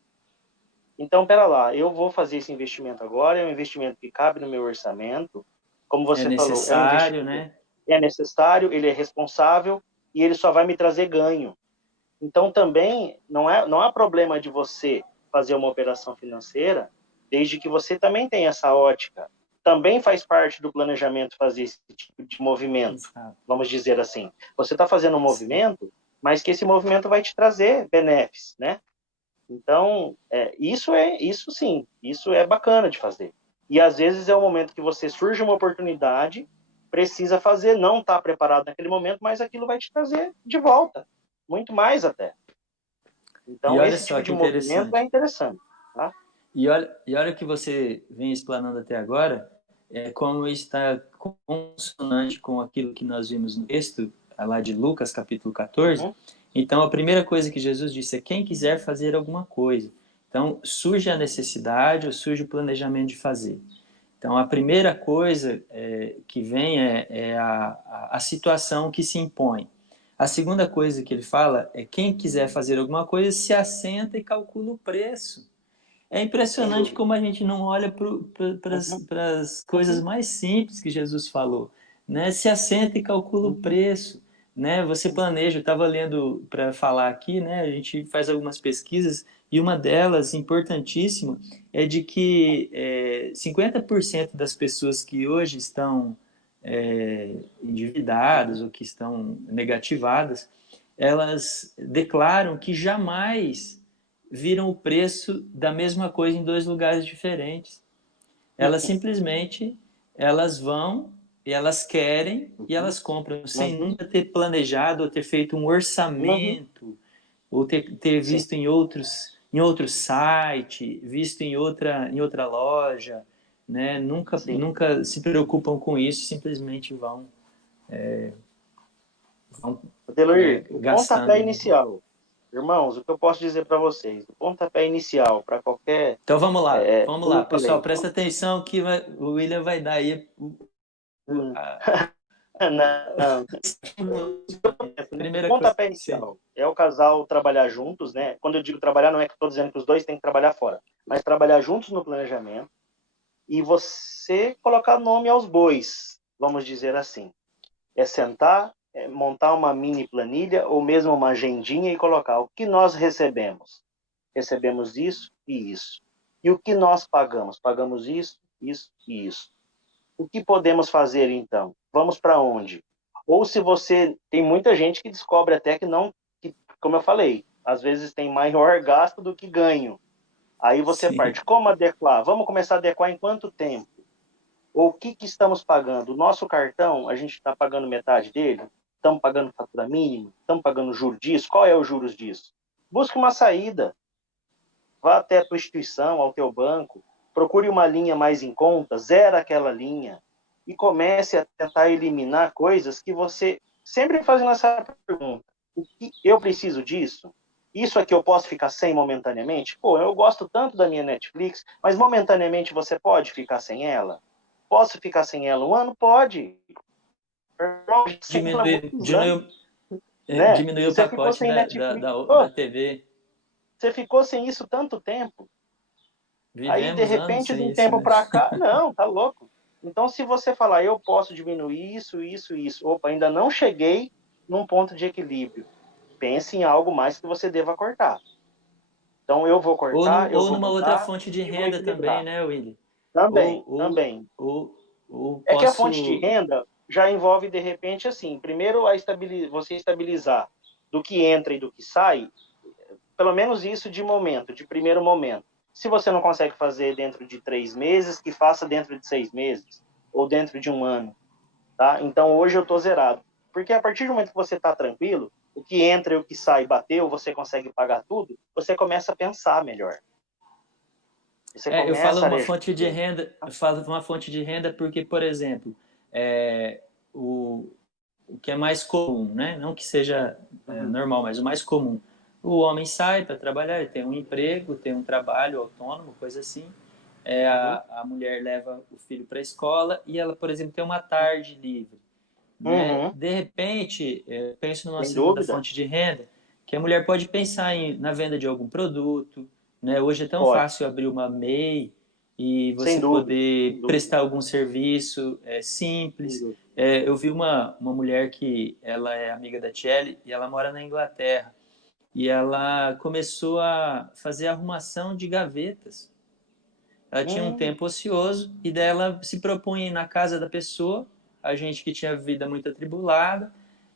Então, pera lá, eu vou fazer esse investimento agora, é um investimento que cabe no meu orçamento, como você falou, necessário, né? É necessário, ele é responsável e ele só vai me trazer ganho. Então, também, não há problema de você fazer uma operação financeira, desde que você também tenha essa ótica também faz parte do planejamento fazer esse tipo de movimento, vamos dizer assim. Você está fazendo um movimento, mas que esse movimento vai te trazer benefícios, né? Então, isso sim, isso é bacana de fazer. E às vezes é o momento que você surge uma oportunidade, precisa fazer, não está preparado naquele momento, mas aquilo vai te trazer de volta, muito mais até. E Então, olha esse só tipo de que movimento interessante. é interessante. Tá? E olha o que você vem explanando até agora, como está consonante com aquilo que nós vimos no texto, lá de Lucas, capítulo 14. Uhum. Então, a primeira coisa que Jesus disse é quem quiser fazer alguma coisa. Então, surge a necessidade ou surge o planejamento de fazer. Então, a primeira coisa que vem é a situação que se impõe. A segunda coisa que ele fala é quem quiser fazer alguma coisa se assenta e calcula o preço. É impressionante como a gente não olha para as coisas mais simples que Jesus falou, né? Se assenta e calcula o preço, né? Você planeja. Eu estava lendo para falar aqui, né? A gente faz algumas pesquisas e uma delas, importantíssima, é de que 50% das pessoas que hoje estão endividadas ou que estão negativadas, elas declaram que jamais viram o preço da mesma coisa em dois lugares diferentes. Elas simplesmente elas vão e elas querem e elas compram sem nunca ter planejado ou ter feito um orçamento ou ter visto em outro site, visto em outra loja, né? Nunca se preocupam com isso, simplesmente vão Adeloir, o pontapé gastando. inicial, irmãos, o que eu posso dizer para vocês? O pontapé inicial para qualquer... Então vamos como lá, eu pessoal, falei, presta atenção que o William vai dar aí não, o primeira coisa. pontapé inicial é o casal trabalhar juntos, né? Quando eu digo trabalhar, não é que estou dizendo que os dois têm que trabalhar fora, mas trabalhar juntos no planejamento e você colocar nome aos bois, vamos dizer assim. É sentar, montar uma mini planilha ou mesmo uma agendinha e colocar o que nós recebemos. Recebemos isso e isso. E o que nós pagamos? Pagamos isso, isso e isso. O que podemos fazer então? Vamos para onde? Ou se você... Tem muita gente que descobre até que não... Que, como eu falei, às vezes tem maior gasto do que ganho. Aí você Sim. parte. Como adequar? Vamos começar a adequar em quanto tempo? Ou o que estamos pagando? O nosso cartão, a gente está pagando metade dele? Estamos pagando fatura mínima? Estamos pagando juros disso? Qual é os juros disso? Busque uma saída. Vá até a tua instituição, ao teu banco, procure uma linha mais em conta, zera aquela linha e comece a tentar eliminar coisas que você sempre fazendo essa pergunta. O que eu preciso disso? Isso aqui eu posso ficar sem momentaneamente? Pô, eu gosto tanto da minha Netflix, mas momentaneamente você pode ficar sem ela? Posso ficar sem ela um ano? Pode. Sem ela há muitos anos, né? Diminuir o Você ficou pacote sem Netflix. da TV. Você ficou sem isso tanto tempo. Aí, de Vivemos anos repente, de sem um isso, tempo né? para cá, não, tá louco. Então, se você falar, eu posso diminuir isso, opa, ainda não cheguei num ponto de equilíbrio. Pense em algo mais que você deva cortar. Então, eu vou cortar, eu Ou vou numa outra mudar fonte de e vou renda também, equilibrar. né, Willy? Também, também. Ou É que a fonte de posso. renda já envolve, de repente, assim, primeiro você estabilizar do que entra e do que sai, pelo menos isso de momento, de primeiro momento. Se você não consegue fazer dentro de 3 meses, que faça dentro de 6 meses, ou dentro de um ano. Tá? Então, hoje eu estou zerado. Porque a partir do momento que você está tranquilo, o que entra e o que sai bateu, você consegue pagar tudo, você começa a pensar melhor. Você Eu falo começa a uma arejar. fonte de renda, eu falo uma fonte de renda porque, por exemplo, é, o, o que é mais comum, né? Não que seja normal, mas o mais comum. O homem sai para trabalhar, ele tem um emprego, tem um trabalho autônomo, coisa assim. A mulher leva o filho para a escola e ela, por exemplo, tem uma tarde livre. Né? De repente, eu penso numa Sem segunda dúvida. fonte de renda, que a mulher pode pensar na venda de algum produto. Né? Hoje é tão Pode. fácil abrir uma MEI e Sem você dúvida. Sem poder dúvida. prestar algum serviço Sem simples. dúvida. Eu vi uma mulher que ela é amiga da Tchelle e ela mora na Inglaterra. E ela começou a fazer arrumação de gavetas. Ela tinha um tempo ocioso e dela se propunha ir na casa da pessoa, a gente que tinha vida muito atribulada,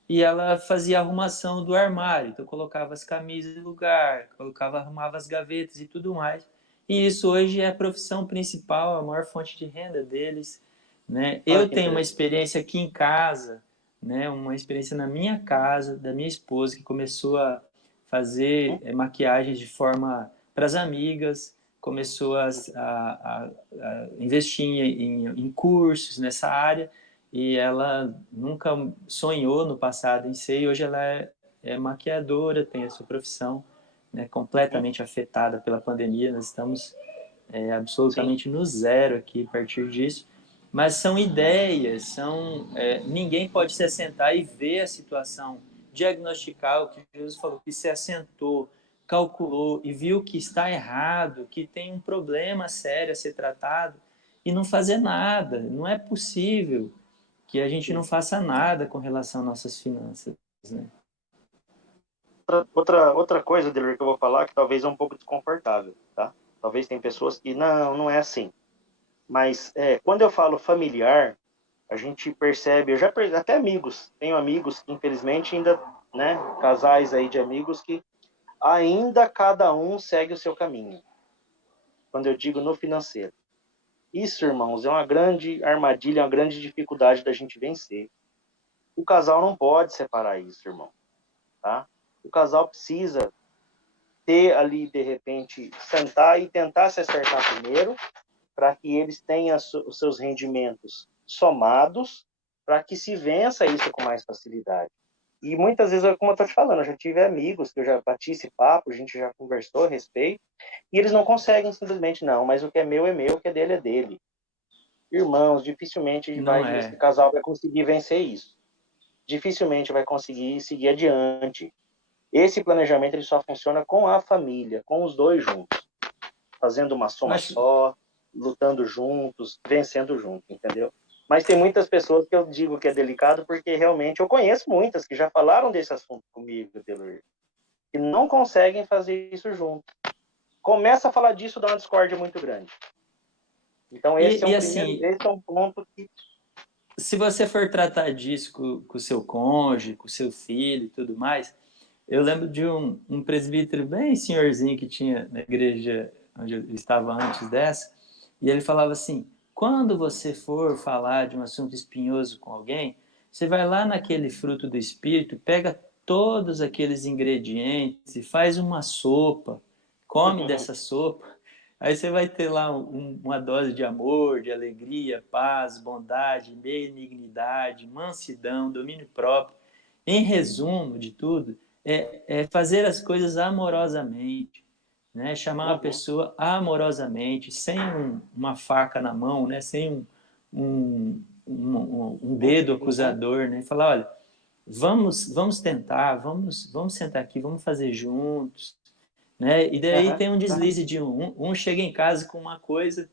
e ela fazia a arrumação do armário. Então colocava as camisas no lugar, arrumava as gavetas e tudo mais. E isso hoje é a profissão principal, a maior fonte de renda deles, né? Eu tenho uma experiência aqui em casa, né? Uma experiência na minha casa, da minha esposa, que começou a fazer maquiagens de forma para as amigas, começou a investir em cursos nessa área, e ela nunca sonhou no passado em ser, e hoje ela é maquiadora, tem a sua profissão, né, completamente afetada pela pandemia. Nós estamos absolutamente no zero aqui a partir disso, mas são ideias, ninguém pode se assentar e ver a situação, diagnosticar o que Jesus falou, que se assentou, calculou e viu que está errado, que tem um problema sério a ser tratado e não fazer nada. Não é possível que a gente não faça nada com relação às nossas finanças, né? Outra coisa, Delir, que eu vou falar, que talvez é um pouco desconfortável, tá? Talvez tem pessoas que, não é assim. Mas quando eu falo familiar, a gente percebe, eu já percebi, até amigos, tenho amigos que infelizmente ainda, né, casais aí de amigos que ainda cada um segue o seu caminho. Quando eu digo no financeiro. Isso, irmãos, é uma grande armadilha, uma grande dificuldade da gente vencer. O casal não pode separar isso, irmão, tá? O casal precisa ter ali, de repente, sentar e tentar se acertar primeiro, para que eles tenham os seus rendimentos somados, para que se vença isso com mais facilidade. E muitas vezes, como eu estou te falando, eu já tive amigos que eu já bati esse papo, a gente já conversou a respeito, e eles não conseguem simplesmente, não, mas o que é meu, o que é dele. Irmãos, dificilmente esse casal vai conseguir vencer isso. Dificilmente vai conseguir seguir adiante. Esse planejamento ele só funciona com a família, com os dois juntos, fazendo uma soma só, lutando juntos, vencendo juntos, entendeu? Mas tem muitas pessoas que eu digo que é delicado, porque realmente eu conheço muitas que já falaram desse assunto comigo, Delor, que não conseguem fazer isso junto. Começa a falar disso, dá uma discórdia muito grande. Então esse é um ponto que... Se você for tratar disso com o seu cônjuge, com o seu filho e tudo mais, eu lembro de um presbítero bem senhorzinho que tinha na igreja onde eu estava antes dessa, e ele falava assim: quando você for falar de um assunto espinhoso com alguém, você vai lá naquele fruto do Espírito, pega todos aqueles ingredientes e faz uma sopa, come dessa sopa, aí você vai ter lá uma dose de amor, de alegria, paz, bondade, benignidade, mansidão, domínio próprio. Em resumo de tudo, é fazer as coisas amorosamente, né? Chamar a pessoa amorosamente, sem uma faca na mão, né? Sem um dedo acusador, né? Falar, olha, vamos tentar, vamos sentar aqui, vamos fazer juntos, né? E daí tem um deslize de um chega em casa com uma coisa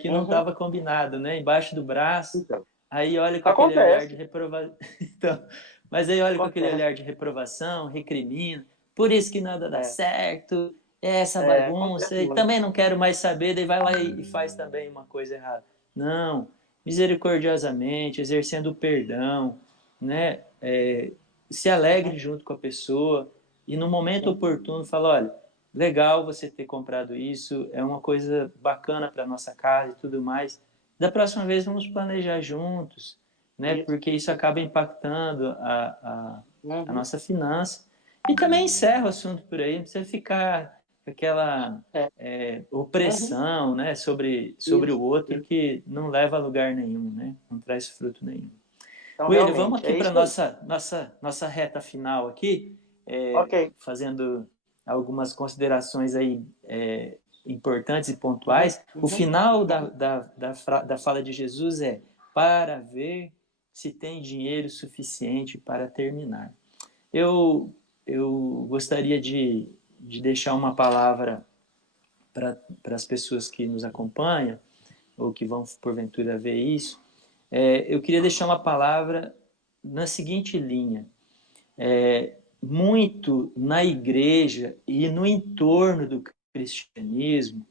que não estava combinado, né? Embaixo do braço, aí olha com aquele olhar de reprovação. Então, mas aí olha com aquele olhar de reprovação, recrimina, por isso que nada dá certo, essa bagunça, e também não quero mais saber, daí vai lá e faz também uma coisa errada. Não, misericordiosamente, exercendo o perdão, né? Se alegre junto com a pessoa e no momento oportuno fala, olha, legal você ter comprado isso, é uma coisa bacana para nossa casa e tudo mais. Da próxima vez vamos planejar juntos, né? Porque isso acaba impactando a nossa finança. E também encerra o assunto por aí, não precisa ficar com aquela opressão, né? sobre o outro que não leva a lugar nenhum, né? Não traz fruto nenhum. Então, William, vamos aqui para a nossa reta final aqui, fazendo algumas considerações aí importantes e pontuais. O final da fala de Jesus é para ver se tem dinheiro suficiente para terminar. Eu gostaria de deixar uma palavra para as pessoas que nos acompanham ou que vão porventura ver isso. Eu queria deixar uma palavra na seguinte linha. Muito na igreja e no entorno do cristianismo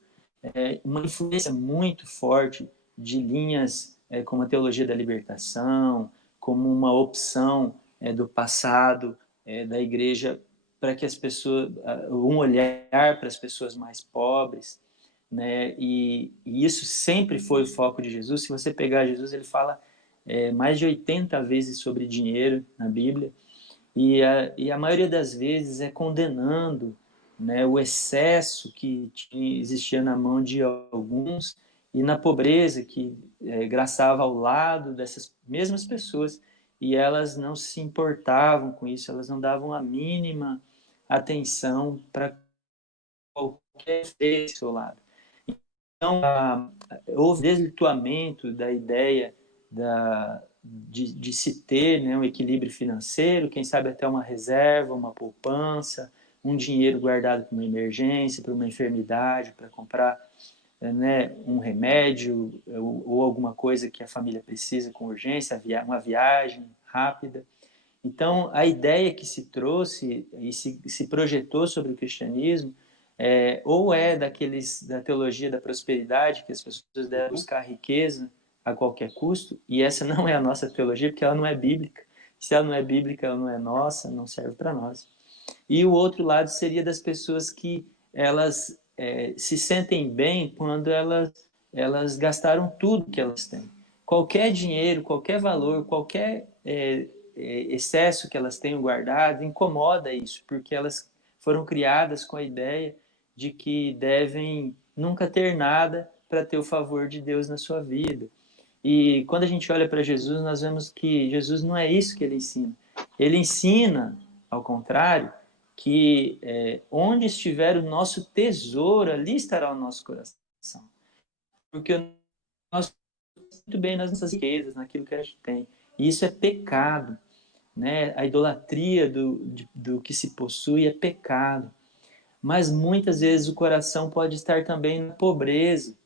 uma influência muito forte de linhas como a teologia da libertação, como uma opção do passado da igreja para que as pessoas, um olhar para as pessoas mais pobres, né? E isso sempre foi o foco de Jesus. Se você pegar Jesus, ele fala mais de 80 vezes sobre dinheiro na Bíblia, e a maioria das vezes é condenando, né, o excesso que existia na mão de alguns e na pobreza que graçava ao lado dessas mesmas pessoas, e elas não se importavam com isso, elas não davam a mínima atenção para qualquer do seu lado. Então, houve desvirtuamento da ideia de se ter, né, um equilíbrio financeiro, quem sabe até uma reserva, uma poupança, um dinheiro guardado para uma emergência, para uma enfermidade, para comprar, né, um remédio ou alguma coisa que a família precisa com urgência, uma viagem rápida. Então, a ideia que se trouxe e se projetou sobre o cristianismo ou da teologia da prosperidade, que as pessoas devem buscar riqueza a qualquer custo, e essa não é a nossa teologia, porque ela não é bíblica. Se ela não é bíblica, ela não é nossa, não serve para nós. E o outro lado seria das pessoas que elas se sentem bem quando elas gastaram tudo que elas têm. Qualquer dinheiro, qualquer valor, qualquer excesso que elas tenham guardado incomoda isso, porque elas foram criadas com a ideia de que devem nunca ter nada para ter o favor de Deus na sua vida. E quando a gente olha para Jesus, nós vemos que Jesus não é isso que ele ensina. Ele ensina, ao contrário, que onde estiver o nosso tesouro, ali estará o nosso coração. Porque nós muito bem nas nossas riquezas, naquilo que a gente tem. E isso é pecado, né? A idolatria do que se possui é pecado. Mas muitas vezes o coração pode estar também na pobreza.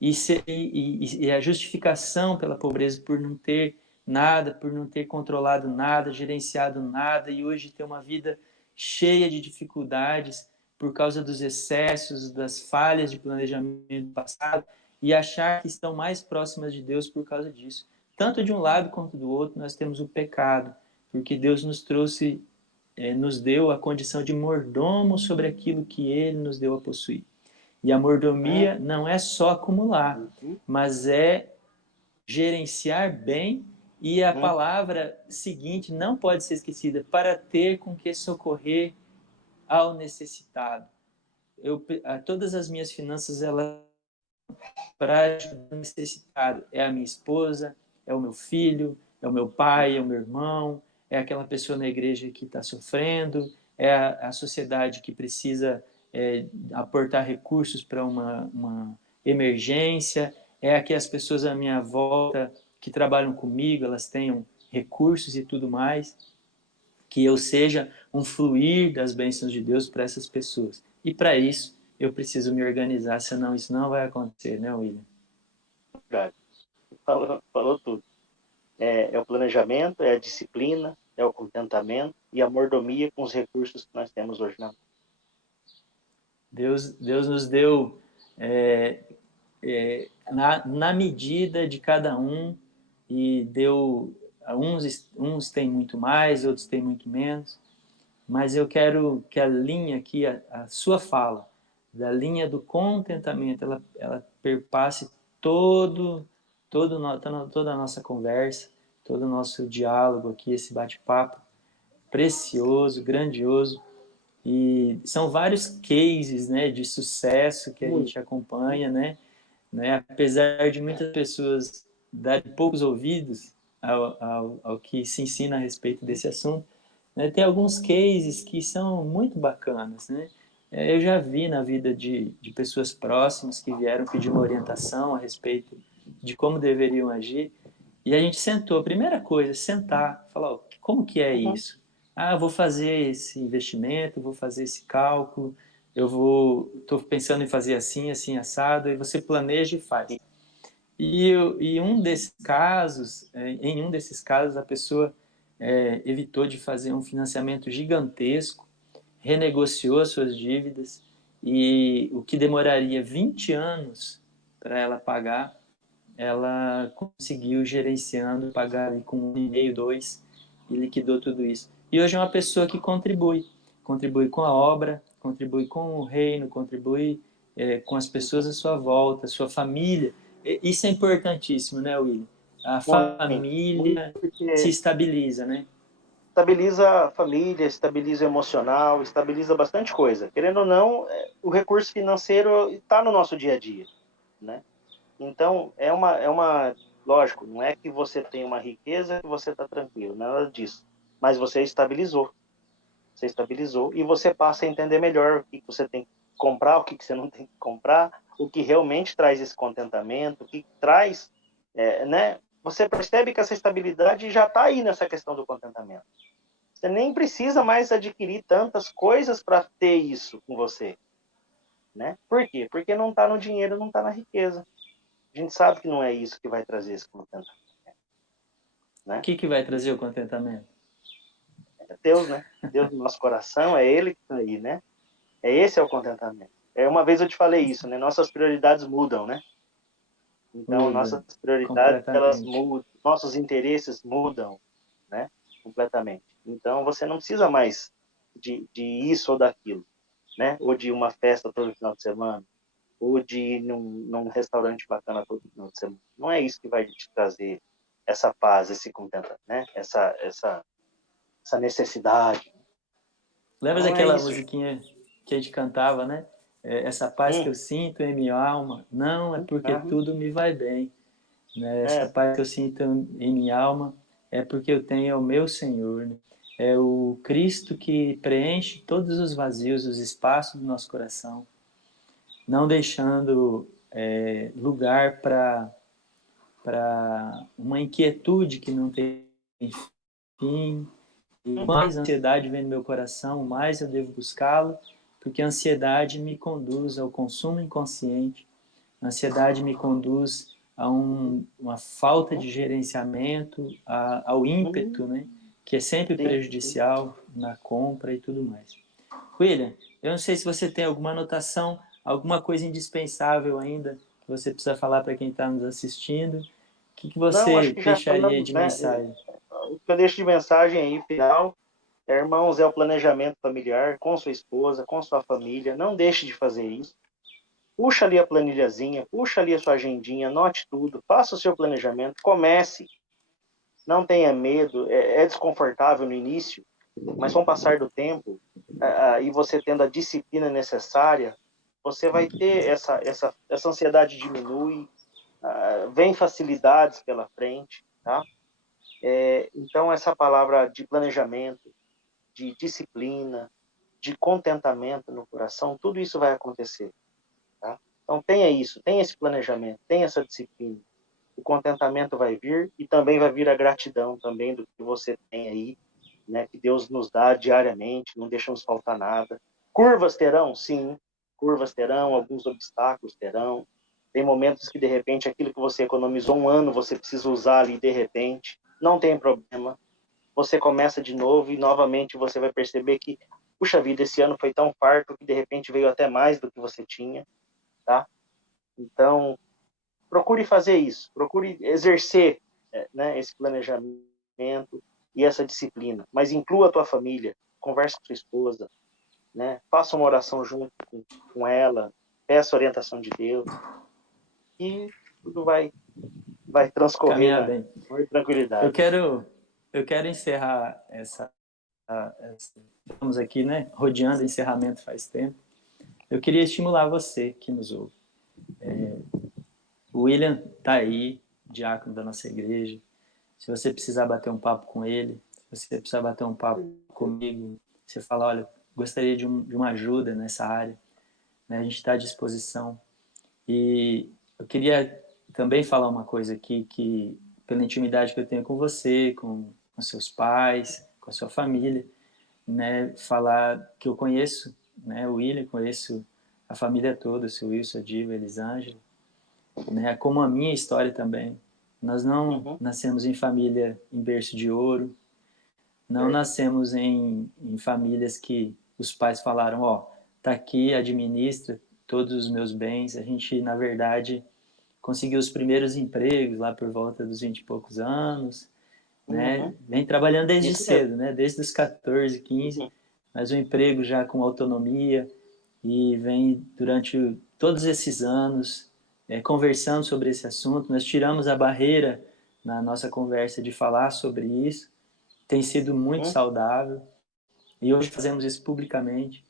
E a justificação pela pobreza por não ter nada, por não ter controlado nada, gerenciado nada, e hoje ter uma vida cheia de dificuldades por causa dos excessos, das falhas de planejamento passado, e achar que estão mais próximas de Deus por causa disso. Tanto de um lado quanto do outro, nós temos o pecado, porque Deus nos deu a condição de mordomo sobre aquilo que Ele nos deu a possuir. E a mordomia não é só acumular, mas é gerenciar bem, e a palavra seguinte não pode ser esquecida: para ter com que socorrer ao necessitado. Todas as minhas finanças, elas para ajudar o necessitado. É a minha esposa, é o meu filho, é o meu pai, é o meu irmão, é aquela pessoa na igreja que está sofrendo, é a sociedade que precisa aportar recursos para uma emergência, é que as pessoas à minha volta que trabalham comigo, elas tenham recursos e tudo mais, que eu seja um fluir das bênçãos de Deus para essas pessoas. E para isso, eu preciso me organizar, senão isso não vai acontecer, né, William? Verdade. Falou tudo. É o planejamento, é a disciplina, é o contentamento e a mordomia com os recursos que nós temos hoje na mão. Deus nos deu na medida de cada um, e deu uns têm muito mais, outros têm muito menos, mas eu quero que a linha aqui, a sua fala, da linha do contentamento, ela perpasse toda a nossa conversa, todo o nosso diálogo aqui, esse bate-papo precioso, grandioso. E são vários cases, né, de sucesso que a gente acompanha, né? Apesar de muitas pessoas darem poucos ouvidos ao que se ensina a respeito desse assunto, né, tem alguns cases que são muito bacanas, né? Eu já vi na vida de pessoas próximas que vieram pedir uma orientação a respeito de como deveriam agir, e a gente sentou. A primeira coisa, sentar, falar, como que é isso? Eu vou fazer esse investimento, vou fazer esse cálculo, estou pensando em fazer assim, assim, assado, e você planeja e faz. E em um desses casos, a pessoa evitou de fazer um financiamento gigantesco, renegociou as suas dívidas e o que demoraria 20 anos para ela pagar, ela conseguiu gerenciando, pagar ali com 1,5, 2, e liquidou tudo isso. E hoje é uma pessoa que contribui com a obra, contribui com o reino, contribui com as pessoas à sua volta, sua família. Isso é importantíssimo, né, William? A Muito, família se porque estabiliza, né? estabiliza a família, estabiliza o emocional, estabiliza bastante coisa. Querendo ou não, o recurso financeiro está no nosso dia a dia, né? Então, lógico, não é que você tem uma riqueza que você está tranquilo, nada disso. Mas você estabilizou e você passa a entender melhor o que você tem que comprar, o que você não tem que comprar, o que realmente traz esse contentamento, o que traz, né? Você percebe que essa estabilidade já está aí nessa questão do contentamento. Você nem precisa mais adquirir tantas coisas para ter isso com você, né? Por quê? Porque não está no dinheiro, não está na riqueza. A gente sabe que não é isso que vai trazer esse contentamento, O né? que vai trazer o contentamento? É Deus, né? Deus no nosso coração, é Ele que está aí, né? Esse é o contentamento. Uma vez eu te falei isso, né? Nossas prioridades mudam, né? Então, Muda nossas prioridades, elas completamente. mudam, nossos interesses mudam, né? Completamente. Então, você não precisa mais de isso ou daquilo, né? Ou de uma festa todo final de semana, ou de ir num restaurante bacana todo final de semana. Não é isso que vai te trazer essa paz, esse contentamento, né? Essa necessidade. Lembra Não é daquela isso. musiquinha que a gente cantava, né? Essa paz que Hum, eu sinto em minha alma, não é porque aham, tudo me vai bem, né? Essa é, paz que eu sinto em minha alma é porque eu tenho o meu Senhor, né? É o Cristo que preenche todos os vazios, os espaços do nosso coração, não deixando lugar para uma inquietude que não tem fim. E mais a ansiedade vem no meu coração, mais eu devo buscá-lo, porque a ansiedade me conduz ao consumo inconsciente, a ansiedade me conduz a uma falta de gerenciamento, ao ímpeto, né, que é sempre sim, sim. prejudicial na compra e tudo mais. William, eu não sei se você tem alguma anotação, alguma coisa indispensável ainda que você precisa falar para quem está nos assistindo. O que Não, acho você que já deixaria falamos, de né? mensagem? O que eu deixo de mensagem aí, final, irmãos, é o planejamento familiar com sua esposa, com sua família. Não deixe de fazer isso. Puxa ali a planilhazinha, puxa ali a sua agendinha, anote tudo, faça o seu planejamento, comece. Não tenha medo, é desconfortável no início, mas com o passar do tempo, e você tendo a disciplina necessária, você vai ter essa ansiedade diminui, vem facilidades pela frente, tá? Então, essa palavra de planejamento, de disciplina, de contentamento no coração, tudo isso vai acontecer, tá? Então, tenha isso, tenha esse planejamento, tenha essa disciplina. O contentamento vai vir e também vai vir a gratidão também do que você tem aí, né? Que Deus nos dá diariamente, não deixamos faltar nada. Curvas terão? Sim, curvas terão, alguns obstáculos terão. Tem momentos que, de repente, aquilo que você economizou um ano, você precisa usar ali de repente. Não tem problema. Você começa de novo e, novamente, você vai perceber que, puxa vida, esse ano foi tão farto que, de repente, veio até mais do que você tinha, tá? Então, procure fazer isso. Procure exercer, né, esse planejamento e essa disciplina. Mas inclua a tua família. Converse com sua esposa, né? Faça uma oração junto com ela. Peça a orientação de Deus. E tudo vai transcorrer Caminhar na bem. Eu tranquilidade. quero, eu quero encerrar estamos aqui, né, rodeando encerramento faz tempo. Eu queria estimular você que nos ouve. O William está aí, diácono da nossa igreja. Se você precisar bater um papo com ele, se você precisar bater um papo comigo, você fala, olha, gostaria de uma ajuda nessa área, né? A gente está à disposição. E eu queria também falar uma coisa aqui, que pela intimidade que eu tenho com você, com seus pais, com a sua família, né, falar que eu conheço, né, o William, conheço a família toda, o seu Wilson, a Diva, a Elisângela, né, como a minha história também. Nós não Uhum, nascemos em família em berço de ouro, não verdade. nascemos em famílias que os pais falaram, ó, está aqui, administra todos os meus bens. A gente, na verdade, conseguiu os primeiros empregos lá por volta dos 20 e poucos anos, né? Vem trabalhando desde Isso cedo, né? Desde os 14, 15, Uhum. mas um emprego já com autonomia e vem durante todos esses anos conversando sobre esse assunto. Nós tiramos a barreira na nossa conversa de falar sobre isso. Tem sido muito saudável e hoje fazemos isso publicamente.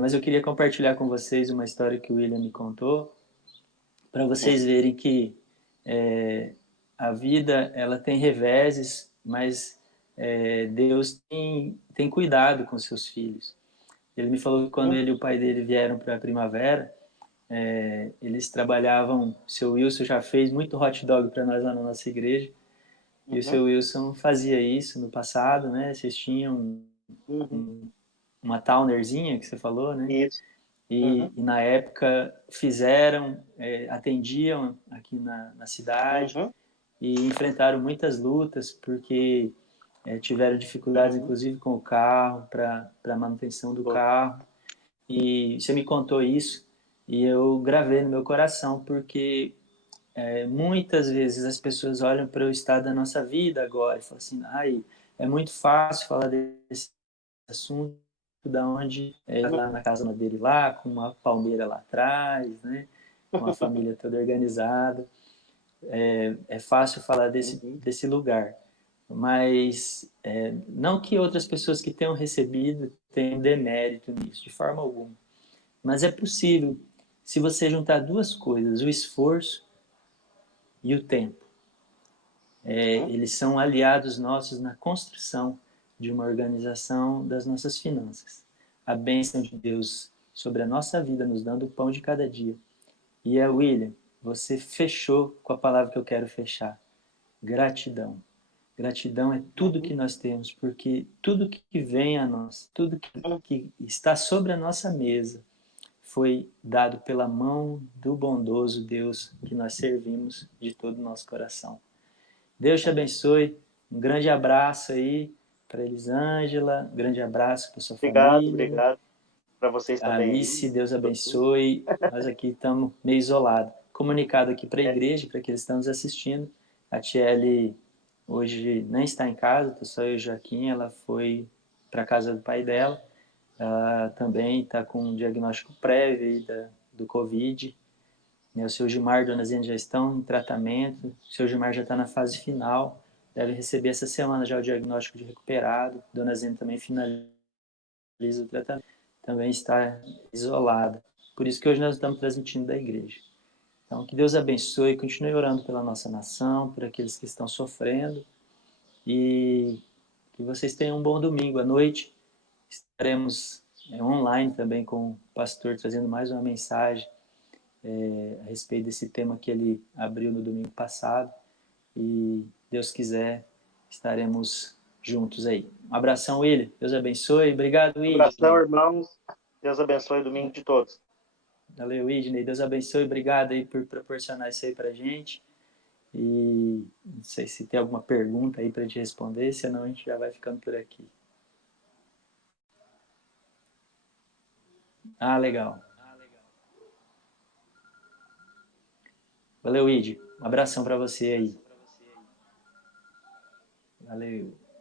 Mas eu queria compartilhar com vocês uma história que o William me contou, para vocês verem que a vida ela tem reveses, mas Deus tem cuidado com seus filhos. Ele me falou que quando ele e o pai dele vieram para a Primavera, eles trabalhavam, o seu Wilson já fez muito hot dog para nós lá na nossa igreja, e o seu Wilson fazia isso no passado, né? Vocês tinham uma Townerzinha que você falou, né? Isso. E na época fizeram, atendiam aqui na cidade e enfrentaram muitas lutas porque tiveram dificuldades, inclusive com o carro, para a manutenção do carro. E você me contou isso e eu gravei no meu coração porque muitas vezes as pessoas olham para o estado da nossa vida agora e falam assim, ai, é muito fácil falar desse assunto, da onde lá na casa dele lá, com uma palmeira lá atrás, né? Com a família toda organizada. É fácil falar desse lugar. Mas não que outras pessoas que tenham recebido tenham demérito nisso, de forma alguma. Mas é possível, se você juntar duas coisas, o esforço e o tempo. Eles são aliados nossos na construção de uma organização das nossas finanças. A bênção de Deus sobre a nossa vida, nos dando o pão de cada dia. E William, você fechou com a palavra que eu quero fechar. Gratidão. Gratidão é tudo que nós temos, porque tudo que vem a nós, tudo que está sobre a nossa mesa, foi dado pela mão do bondoso Deus que nós servimos de todo o nosso coração. Deus te abençoe. Um grande abraço aí para Elisângela, um grande abraço para sua família. Obrigado para vocês também Alice, aí. Deus abençoe. Nós aqui estamos meio isolados. Comunicado aqui para a igreja, para que eles estão nos assistindo. A Tiele hoje nem está em casa, estou só eu e o Joaquim. Ela foi para a casa do pai dela. Ela também está com um diagnóstico prévio do Covid. O seu Gilmar e a Dona Zena já estão em tratamento. O seu Gilmar já está na fase final. Deve receber essa semana já o diagnóstico de recuperado. Dona Zena também finaliza o tratamento. Também está isolada. Por isso que hoje nós estamos transmitindo da igreja. Então, que Deus abençoe. Continue orando pela nossa nação, por aqueles que estão sofrendo. E que vocês tenham um bom domingo à noite. Estaremos online também com o pastor trazendo mais uma mensagem a respeito desse tema que ele abriu no domingo passado. E, Deus quiser, estaremos juntos aí. Um abração, William. Deus abençoe. Obrigado, William. Um abração, irmãos. Deus abençoe o domingo de todos. Valeu, Widney. Deus abençoe. Obrigado aí por proporcionar isso aí pra gente. E não sei se tem alguma pergunta aí pra gente responder, senão a gente já vai ficando por aqui. Ah, legal. Valeu, Id. Um abração para você aí. Valeu.